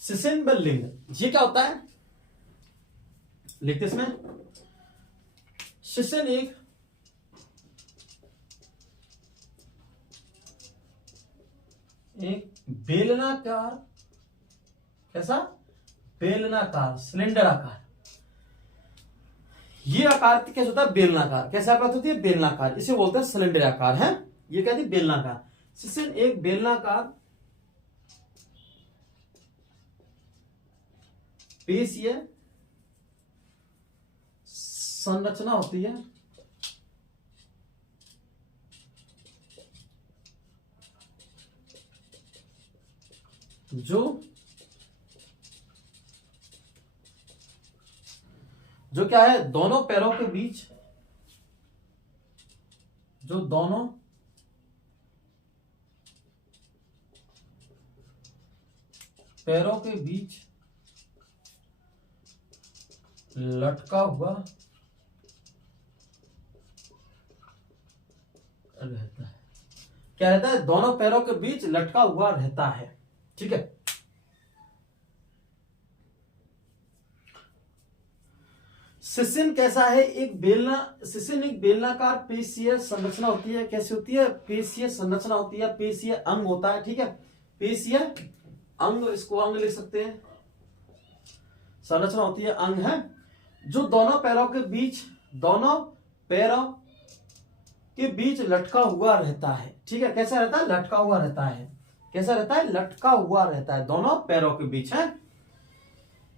शिशन व लिंग, ये क्या होता है? लिखते इसमें, शिशन एक बेलनाकार, कैसा? बेलनाकार, सिलेंडर आकार। ये आकार कैसे होता है? बेलनाकार। कैसे आकार होती है? बेलनाकार। इसे बोलते हैं सिलेंडर आकार है। ये कहती है बेलनाकार। शिशन एक बेलनाकार पेशीय संरचना होती है जो क्या है? दोनों पैरों के बीच, जो दोनों पैरों के बीच लटका हुआ रहता है। क्या रहता है? दोनों पैरों के बीच लटका हुआ रहता है। ठीक है, शिशन कैसा है? शिशन एक बेलनाकार पेशीय संरचना होती है। कैसी होती है? पेशीय संरचना होती है, पेशीय अंग होता है। ठीक है, पेशीय अंग, इसको अंग लिख सकते हैं। संरचना होती है, अंग है, जो दोनों पैरों के बीच लटका हुआ रहता है। ठीक है, कैसा रहता है? लटका हुआ रहता है। कैसा रहता है? लटका हुआ रहता है, दोनों पैरों के बीच है।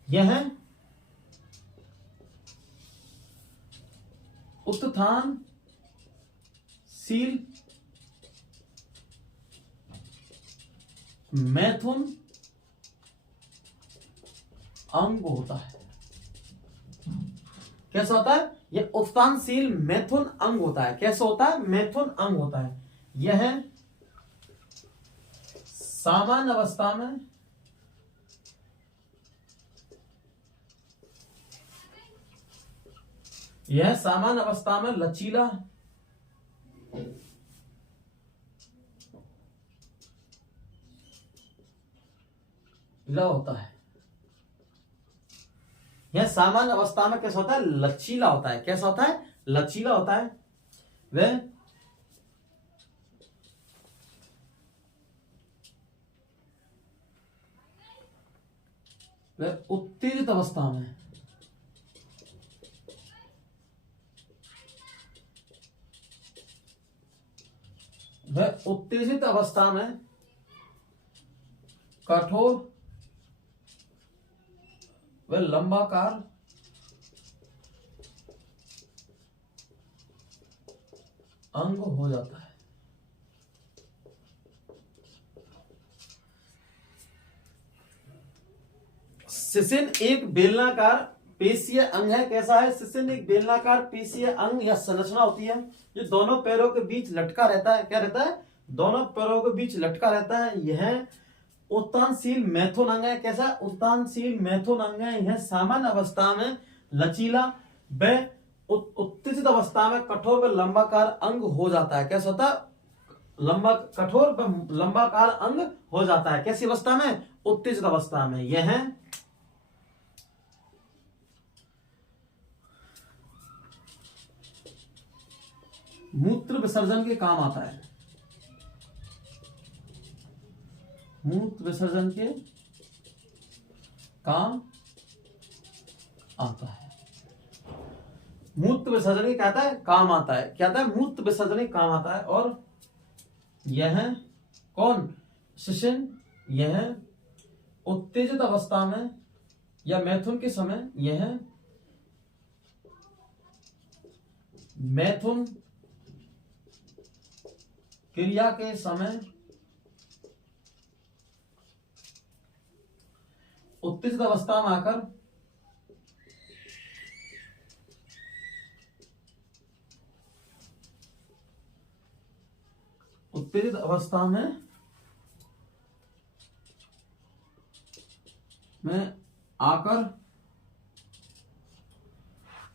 यह है उत्थानशील मैथुन अंग होता है। कैसा होता है? यह उत्थानशील मैथुन अंग होता है। कैसा होता है? मैथुन अंग होता है। यह सामान्य अवस्था में लचीला होता है। यह सामान्य अवस्था में कैसा होता है? लचीला होता है। कैसा होता है? लचीला होता है। वह वह उत्तेजित अवस्था में कठोर व लंबाकार अंग हो जाता है। सिसिन एक बेलनाकार पेशीय अंग है। कैसा है? सिसिन एक बेलनाकार पेशीय अंग या संरचना होती है जो दोनों पैरों के बीच लटका रहता है। क्या रहता है? दोनों पैरों के बीच लटका रहता है। यह उत्तानशील मैथुन अंग है। कैसा? उत्तानशील मैथुन अंग है। यह सामान्य अवस्था में लचीला व उत्तेजित अवस्था में कठोर व लंबाकार अंग हो जाता है। कैसा होता है? कठोर व लंबाकार अंग हो जाता है। कैसी अवस्था में? उत्तेजित अवस्था में। यह मूत्र विसर्जन के काम आता है। मूत्र विसर्जन के काम आता है। मूत्र विसर्जन के क्या आता है? काम आता है। क्या आता है? मूत्र विसर्जन के काम आता है। और यह कौन? शिशिन यह उत्तेजित अवस्था में या मैथुन के समय, यह मैथुन क्रिया के समय उत्तेजित अवस्था में आकर उत्तेजित अवस्था में आकर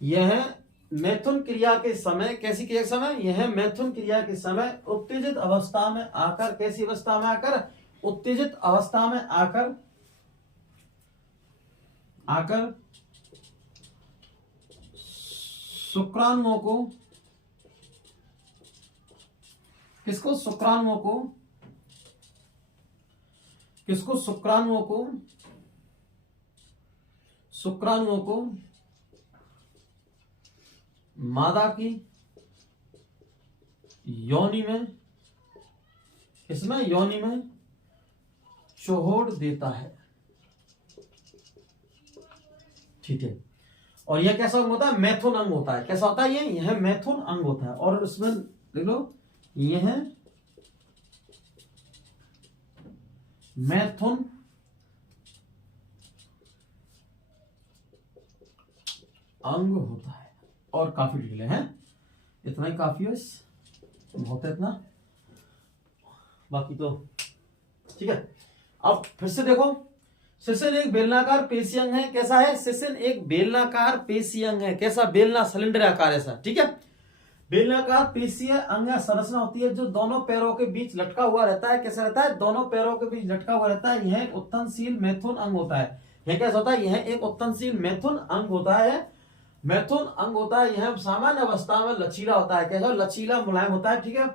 यह मैथुन क्रिया के समय, कैसी क्रिया के समय? यह मैथुन क्रिया के समय उत्तेजित अवस्था में आकर, कैसी अवस्था में आकर? उत्तेजित अवस्था में आकर शुक्राणुओं को, किसको? शुक्राणुओं को मादा की योनि में, किसमें? योनि में छोड़ देता है। ठीक है। और यह कैसा अंग होता है? मैथुन अंग होता है। कैसा होता है? यह मैथुन अंग होता है। और उसमें देख लो, यह मैथुन अंग होता है। और काफी डिटेल है, इतना ही काफी है, बहुत है इतना, बाकी तो ठीक है। अब फिर से देखो, सिसिन एक बेलनाकार पेशी अंग है। कैसा है? सिसिन एक बेलनाकार पेशी अंग है। कैसा? बेलना, सिलेंडर आकार ऐसा। ठीक है। बेलनाकार पेशीय अंग संरचना होती है जो दोनों पैरों के बीच लटका हुआ रहता है। कैसा रहता है? दोनों पैरों के बीच लटका हुआ रहता है। यह उत्तनशील मैथुन अंग होता है। यह कैसा होता है? यह एक उत्तनशील मैथुन अंग होता है। मैथुन अंग होता है। यह सामान्य अवस्था में लचीला होता है। कैसा? लचीला, मुलायम होता है। ठीक है।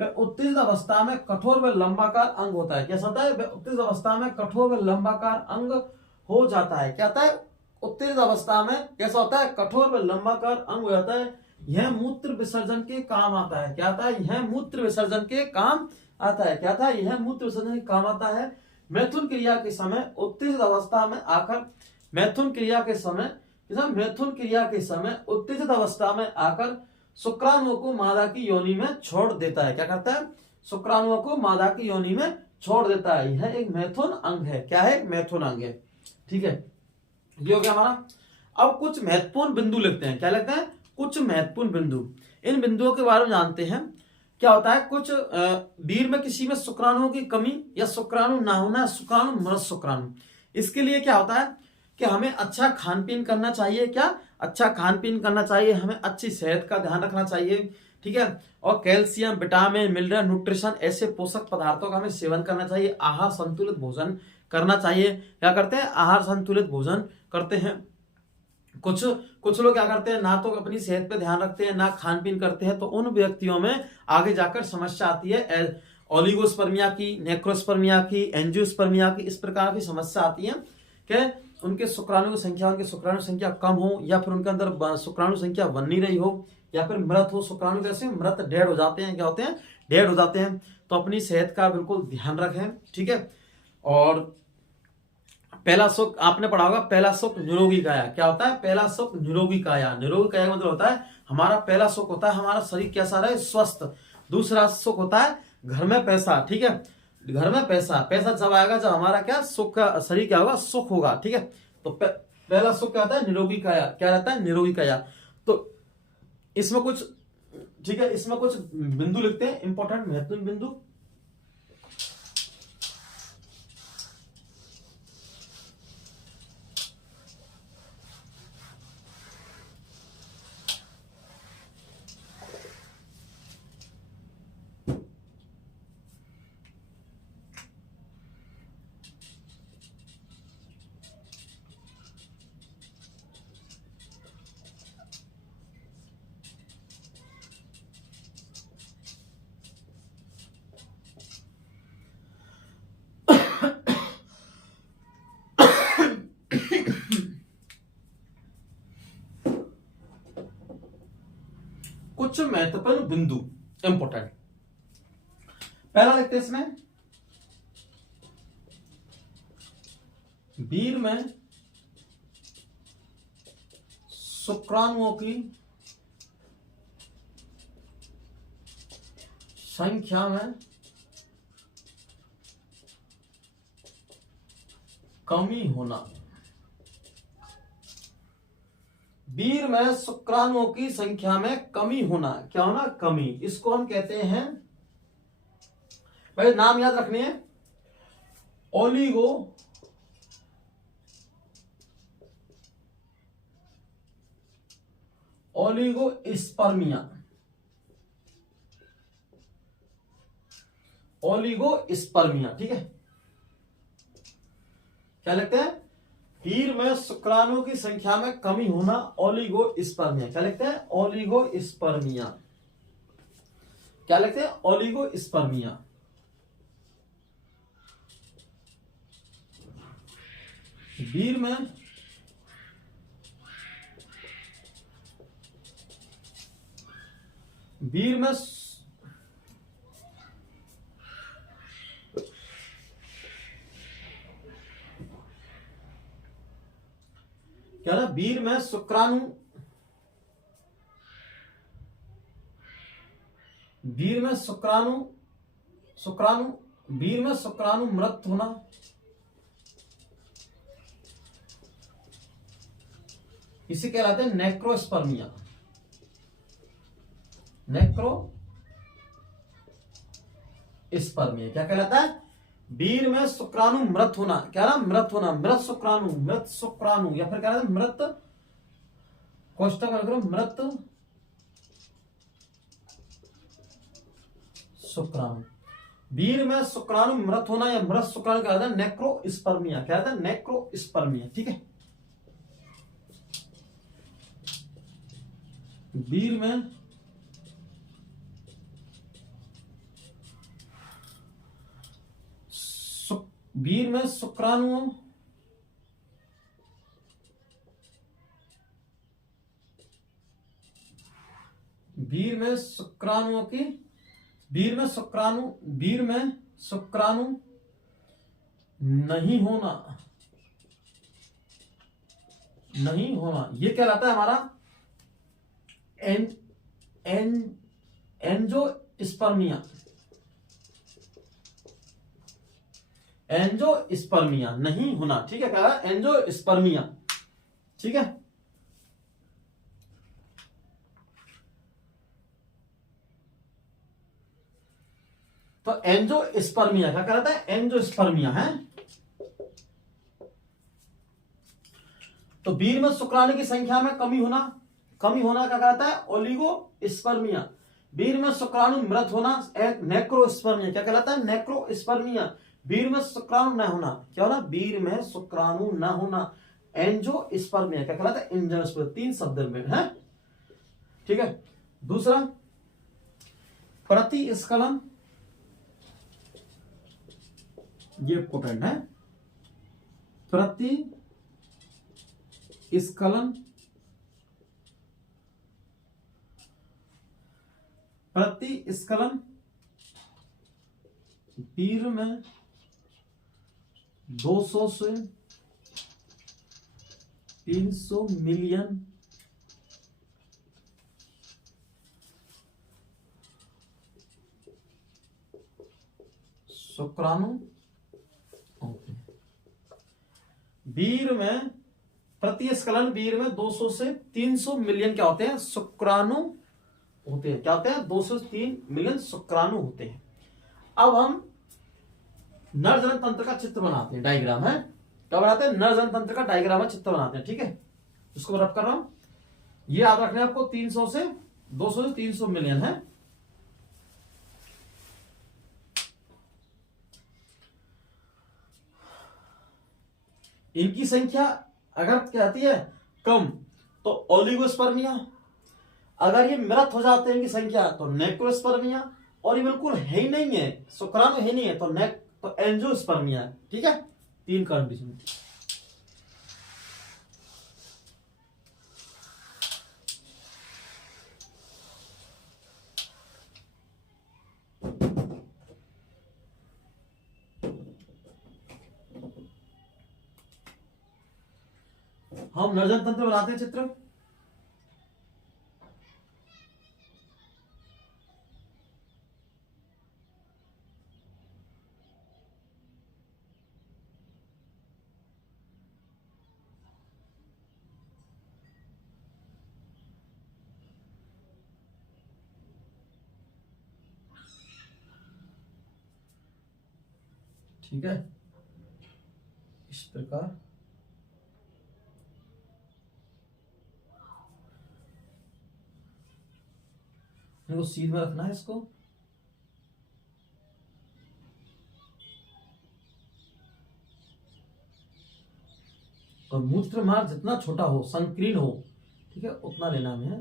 वह उत्तेजित अवस्था में कठोर व लंबाकार अंग होता है। कैसा होता है? वह उत्तेजित अवस्था में कठोर व लंबाकार अंग हो जाता है। क्या होता है? उत्तेजित अवस्था में कैसा होता है? कठोर व लंबाकार अंग हो जाता है। यह मूत्र विसर्जन के काम आता है। क्या आता है? यह मूत्र विसर्जन के काम आता है। क्या था? यह मूत्र विसर्जन के काम आता है। मैथुन क्रिया के समय उत्तेजित अवस्था में आकर, मैथुन क्रिया के समय उत्तेजित अवस्था में आकर शुक्राणुओं को मादा की योनि में छोड़ देता है। क्या करता है? शुक्राणुओं को मादा की योनि में छोड़ देता है। यह एक मैथुन अंग है। क्या है? मैथुन अंग है। ठीक है, ये हो गया हमारा। अब कुछ महत्वपूर्ण बिंदु लिखते हैं। क्या लिखते हैं? कुछ महत्वपूर्ण बिंदु। इन बिंदुओं के बारे में जानते हैं। क्या होता है? कुछ वीर में किसी में शुक्राणुओं की कमी या शुक्राणु ना होना, शुक्राणु मृत शुक्राणु, इसके लिए क्या होता है कि हमें अच्छा खान पीन करना चाहिए। क्या? अच्छा खान पीन करना चाहिए। हमें अच्छी सेहत का ध्यान रखना चाहिए। ठीक है। और कैल्शियम, विटामिन, मिनरल, न्यूट्रिशन, ऐसे पोषक पदार्थों का हमें सेवन करना चाहिए। आहार संतुलित भोजन करना चाहिए। क्या करते हैं? आहार संतुलित भोजन करते हैं। कुछ लोग क्या करते हैं, ना तो अपनी सेहत पे ध्यान रखते हैं, ना खान पीन करते हैं। तो उन व्यक्तियों में आगे जाकर समस्या आती है ओलिगोस्पर्मिया की, नेक्रोस्पर्मिया की, एंजियोस्पर्मिया की, इस प्रकार की समस्या आती है कि उनके शुक्राणु की संख्या कम हो, या फिर उनके अंदर शुक्राणु संख्या बन नहीं रही हो, या फिर मृत हो। शुक्राणु कैसे मृत, डेड हो जाते हैं, क्या होते हैं, डेड हो जाते हैं। तो अपनी सेहत का बिल्कुल ध्यान रखें, ठीक है। और पहला सुख आपने पढ़ा होगा, पहला सुख निरोगी काया। क्या होता है, पहला सुख निरोगी काया। निरोगी काया मतलब होता है हमारा पहला सुख होता है हमारा शरीर कैसा रहे, स्वस्थ। दूसरा सुख होता है घर में पैसा, ठीक है। घर में पैसा, पैसा जब आएगा जब हमारा क्या सुख का शरीर क्या होगा, सुख होगा, ठीक है। तो पहला सुख क्या होता है, निरोगी काया। क्या रहता है, निरोगी काया। तो इसमें कुछ, ठीक है, इसमें कुछ बिंदु लिखते हैं, इंपॉर्टेंट महत्वपूर्ण बिंदु। कुछ महत्वपूर्ण बिंदु इंपॉर्टेंट। पहला लिखते हैं इसमें, वीर में शुक्राणुओं की संख्या में कमी होना। वीर में शुक्राणुओं की संख्या में कमी होना, क्या होना, कमी। इसको हम कहते हैं, भाई नाम याद रखने हैं, ओलिगो ओलिगोस्पर्मिया। ओलिगोस्पर्मिया, ठीक है। क्या लिखते हैं, वीर में शुक्राणु की संख्या में कमी होना, ओलिगोस्पर्मिया। क्या लिखते हैं, ओलिगोस्पर्मिया। क्या लिखते हैं, ओलिगोस्पर्मिया। वीर में क्या ना, वीर में शुक्राणु मृत होना, इसे कहलाते हैं नेक्रोस्पर्मिया। नेक्रोस्पर्मिया क्या कहलाता है, वीर में शुक्राणु मृत होना। क्या ना, मृत होना, मृत शुक्राणु, या फिर क्या कहते हैं, मृत कोष्ठक मृत शुक्राणु। वीर में शुक्राणु मृत होना या मृत शुक्राणु क्या कहता है, नेक्रोस्पर्मिया। क्या कहता है, नेक्रोस्पर्मिया, ठीक है। वीर में शुक्राणुओं शुक्राणु नहीं होना, ये क्या रहता है हमारा एंजियोस्पर्मिया। एंजियोस्पर्मिया नहीं होना, ठीक है, क्या है, एंजियोस्पर्मिया, ठीक है। तो एंजियोस्पर्मिया क्या कहलाता है, एंजियोस्पर्मिया है। तो वीर में शुक्राणु की संख्या में कमी होना क्या कहता है, ओलिगोस्पर्मिया। वीर में शुक्राणु मृत होना, नेक्रोस्पर्मिया। क्या कहलाता है, नेक्रोस्पर्मिया। वीर में शुक्राणु न होना, क्या होना, वीर में शुक्राणु न होना, एंजियोस्पर्मिया। क्या कहलाता है, एंजियोस्पर्मिया। 3 शब्द में है, ठीक है। दूसरा, प्रतिस्खलन, ये इंपॉर्टेंट है। प्रतिस्खलन स्खलन प्रतिस्खलन वीर में 200 से 300 मिलियन शुक्राणु होते हैं। वीर में प्रतिस्खलन वीर में 200 से 300 मिलियन क्या होते हैं? शुक्राणु होते हैं। क्या होते हैं? 200 से 3 मिलियन शुक्राणु होते हैं। अब हम नरजनन तंत्र का चित्र बनाते हैं, डायग्राम है। क्या बनाते हैं? नरजनन तंत्र का डायग्राम है, चित्र बनाते हैं। ठीक है, उसको रब कर रहा हूं। ये याद रखना है आपको, 200 से 300 मिलियन है। इनकी संख्या अगर कहती है कम तो ओलिगोस्पर्मिया, अगर ये मृत हो जाते हैं इनकी संख्या तो नेक्रोस्पर्मिया, और ये बिल्कुल है ही नहीं है, शुक्राणु है नहीं है तो एंजियोस्पर्मिया। ठीक है, 3 कंडीशन। हम नरजन तंत्र बनाते हैं, चित्र। ठीक है, इस प्रकार मेरे को सीध में रखना है इसको। और मूत्र मार्ग जितना छोटा हो, संकीर्ण हो, ठीक है, उतना लेना है।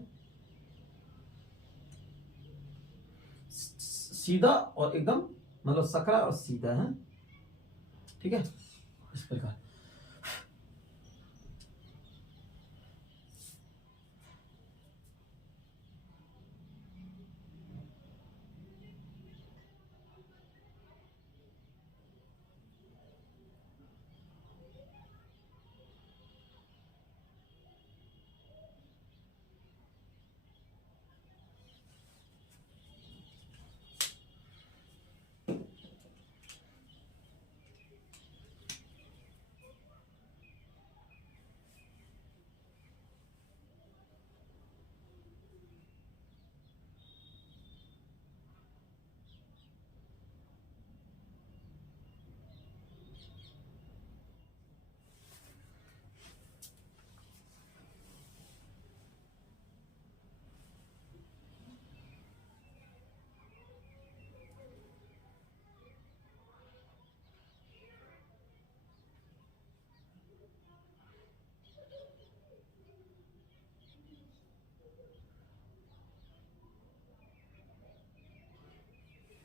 सीधा और एकदम, मतलब सकरा और सीधा है। ठीक है, इस प्रकार।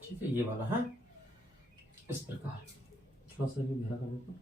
ठीक है, ये वाला है इस प्रकार। थोड़ा सा भी गहरा कर देता हूं।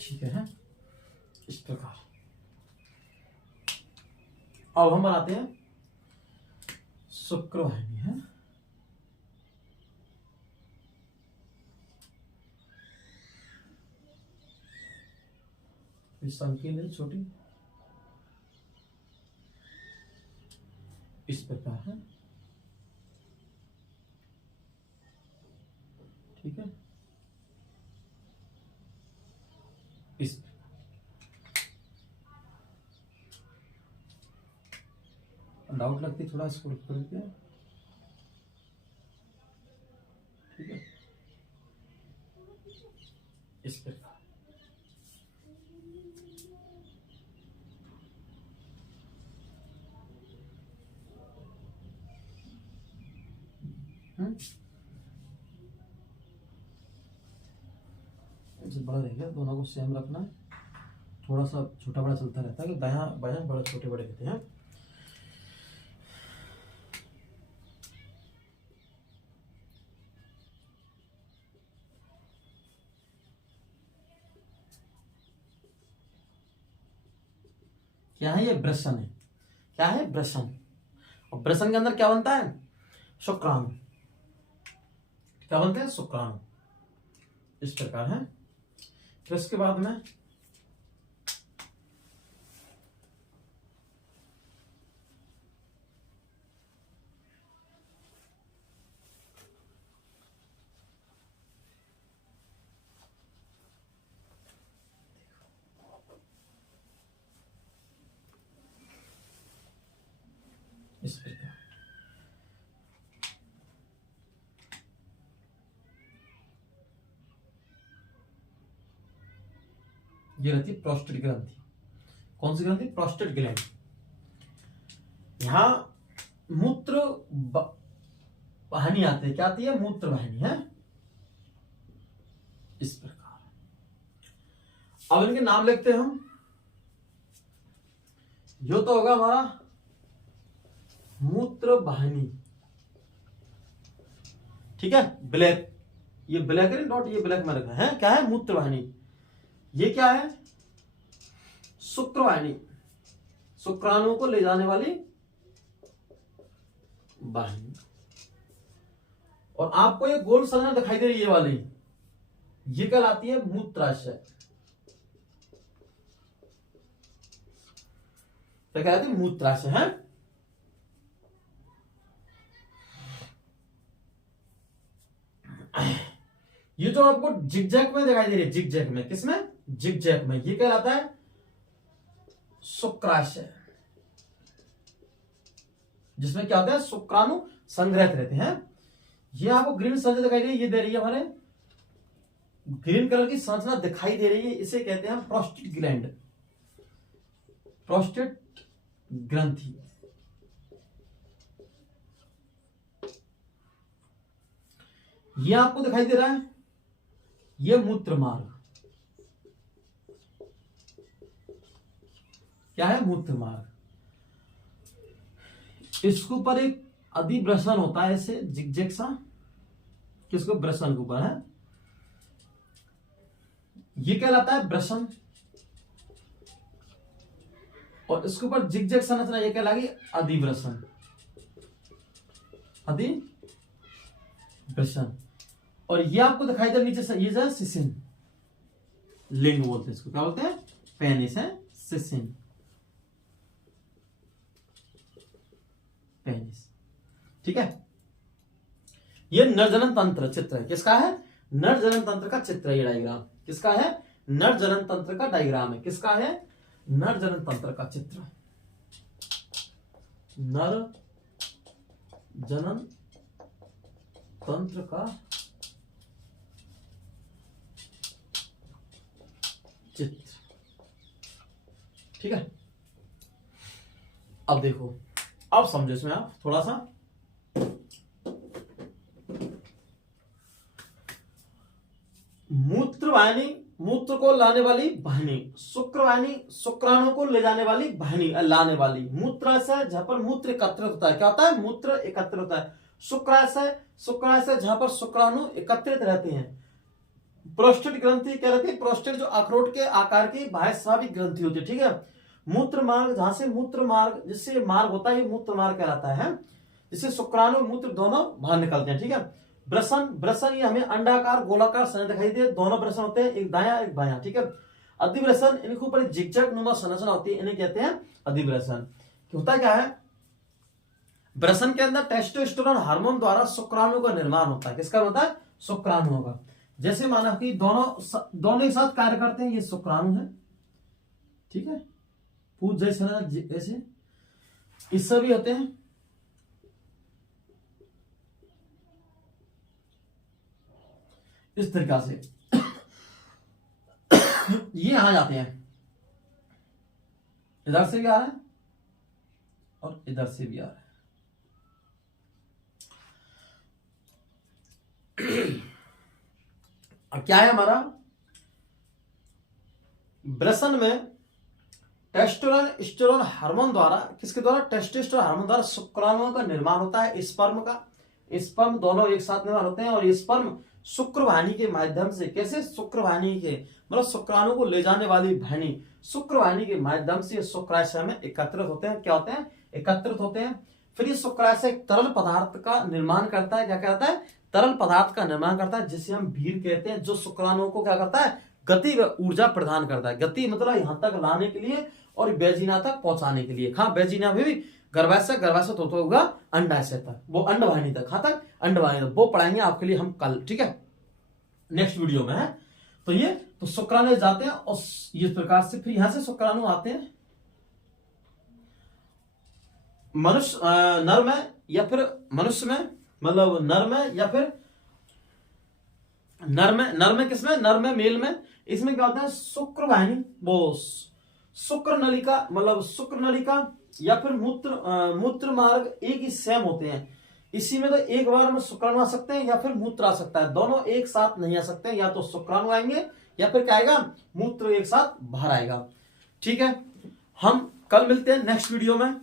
ठीक है, इस प्रकार। अब हम बनाते हैं शुक्रवाहिनी है। संकीर्ण है, छोटी, इस प्रकार है। ठीक है, इस डाउट लगती थोड़ा इसको कर देते हैं। ठीक है, इस प्रकार। बड़ा रहेगा, दोनों को सेम रखना है। थोड़ा सा छोटा बड़ा चलता रहता है कि दायां बायां बड़ा छोटे बड़े रहते हैं। क्या है ये? ब्रशन है। क्या है? ब्रशन। और ब्रशन के अंदर क्या बनता है? शुक्राणु। क्या बनते हैं? शुक्राणु। इस प्रकार है। फिर इसके बाद में इस प्रकार ये रहती है प्रोस्टेट ग्रंथि। कौन सी ग्रंथि? Prostate gland. यहां मूत्र वाहिनी आती है। क्या आती है? मूत्र वाहिनी है। इस प्रकार अब इनके नाम लिखते हैं हम। यो तो होगा हमारा मूत्र वाहिनी, ठीक है। ब्लैक, ये ब्लैक है नोट, ये ब्लैक में रखा है। क्या है? मूत्र वाहिनी। ये क्या है? शुक्रवाहिनी, शुक्राणुओं को ले जाने वाली वाहिनी। और आपको ये गोल संरचना दिखाई दे रही है ये वाली, ये कहलाती है मूत्राशय। क्या कहलाती है? मूत्राशय है। ये जो आपको जिगजैग में दिखाई दे रही है, जिगजैग में, किसमें? जिगजैग में, ये कहलाता है शुक्राशय, जिसमें क्या होता है? शुक्राणु संग्रहित रहते हैं। ये आपको ग्रीन संरचना दिखाई दे रही है, ये दे रही है हमारे ग्रीन कलर की संरचना दिखाई दे रही है, इसे कहते हैं प्रोस्टेट ग्लैंड, प्रोस्टेट ग्रंथि। ये आपको दिखाई दे रहा है, ये मूत्र मार्ग। क्या है? मूत्र मार्ग। इसके ऊपर एक अधिब्रसन होता है, ऐसे जिगजैग सा, किसको? ब्रसन के ऊपर है। ये कहलाता है ब्रसन। और इसके ऊपर जिगजैग संरचना, ये कहलाएगी अधिब्रसन, अधिब्रसन। और ये आपको दिखाई दे नीचे से, ये जो है सिसिन लिंग बोलते हैं इसको। क्या बोलते हैं? पेनिस है, सिसिन, पेनिस, ठीक है। ये नरजनन तंत्र चित्र है। किसका है? नरजनन तंत्र का चित्र है ये डायग्राम। किसका है? नरजनन तंत्र का डायग्राम है। किसका है? नरजनन तंत्र का चित्र। नर जनन तंत्र का चित्र, ठीक है। अब देखो, अब समझो इसमें आप थोड़ा सा। मूत्रवाहिनी, मूत्र को लाने वाली वाहिनी। शुक्रवाहिनी, शुक्राणु को ले जाने वाली वाहिनी, लाने वाली। मूत्राशय, जहां पर मूत्र एकत्रित होता है। क्या होता है? मूत्र एकत्रित होता है। शुक्राशय, शुक्राशय जहां पर शुक्राणु एकत्रित रहते हैं। प्रोस्टेट ग्रंथि क्या रहती है? प्रोस्टेट जो अखरोट के आकार की बाह्यस्रावी ग्रंथि होती है, ठीक है। मूत्र मार्ग, जहां से मूत्र मार्ग, जिससे मार्ग होता है, ये मूत्र मार्ग कहलाता है, जिससे शुक्राणु मूत्र दोनों बाहर निकलते हैं, ठीक है। ब्रसन, ब्रसन ये हमें अंडाकार गोलाकार संरचना दिखाई दे, दोनों ब्रसन होते हैं, एक दायां एक बायां, ठीक है। अधिब्रसन, इनके ऊपर जिगजैग नुमा संरचना होती है, इन्हें कहते हैं अधिब्रसन। होता क्या है? ब्रसन के अंदर टेस्टोस्टेरोन हार्मोन द्वारा शुक्राणु का निर्माण होता है। किसका होता है? शुक्राणुओं का। जैसे माना कि दोनों एक साथ कार्य करते हैं, ये शुक्राणु है, ठीक है। पूज जैसे ऐसे इससे भी होते हैं, इस तरीका से ये यहां जाते हैं, इधर से भी आ रहा है और इधर से भी आ रहा है। क्या है हमारा वृषण में टेस्टोस्टेरोन स्टेरोन हार्मोन द्वारा, किसके द्वारा, टेस्टोस्टेरोन हार्मोन द्वारा शुक्राणुओं का निर्माण होता है, स्पर्म का, स्पर्म दोनों एक साथ निर्माण होते हैं और स्पर्म शुक्रवाहिनी के माध्यम से, कैसे, शुक्रवाहिनी के मतलब शुक्राणु को ले जाने वाली वाहिनी, शुक्रवाहिनी के माध्यम से शुक्राशय में एकत्रित होते हैं। क्या होते हैं, एकत्रित होते हैं। फिर ये शुक्राशय एक तरल पदार्थ का निर्माण करता है। क्या करता है, तरल पदार्थ का निर्माण करता है जिसे हम भीड़ कहते हैं, जो शुक्राणुओं को क्या करता है, गति व ऊर्जा प्रदान करता है। गति मतलब यहां तक लाने के लिए और बेजिना तक पहुंचाने के लिए। हाँ, बेजिना में भी गर्भाशय, गर्भाशय तो होगा अंडाशय तक, वो अंडवाहिनी तक, हाँ तक अंडवाहिनी तक, वो पढ़ाएंगे आपके लिए हम कल, ठीक है, नेक्स्ट वीडियो में है। तो ये तो शुक्राणु जाते हैं और इस प्रकार से फिर यहां से शुक्राणु आते हैं मनुष्य, नर में या फिर मनुष्य में, मतलब नर में या फिर नर में किसमें, नर में, मेल में। इसमें क्या होता है, शुक्रवाहिनी, वो शुक्र नलिका, मतलब शुक्र नलिका या फिर मूत्र मार्ग एक ही सेम होते हैं। इसी में तो एक बार में शुक्राणु आ सकते हैं या फिर मूत्र आ सकता है, दोनों एक साथ नहीं आ सकते हैं। या तो शुक्राणु आएंगे या फिर क्या आएगा, मूत्र एक साथ बाहर आएगा। ठीक है, हम कल मिलते हैं नेक्स्ट वीडियो में।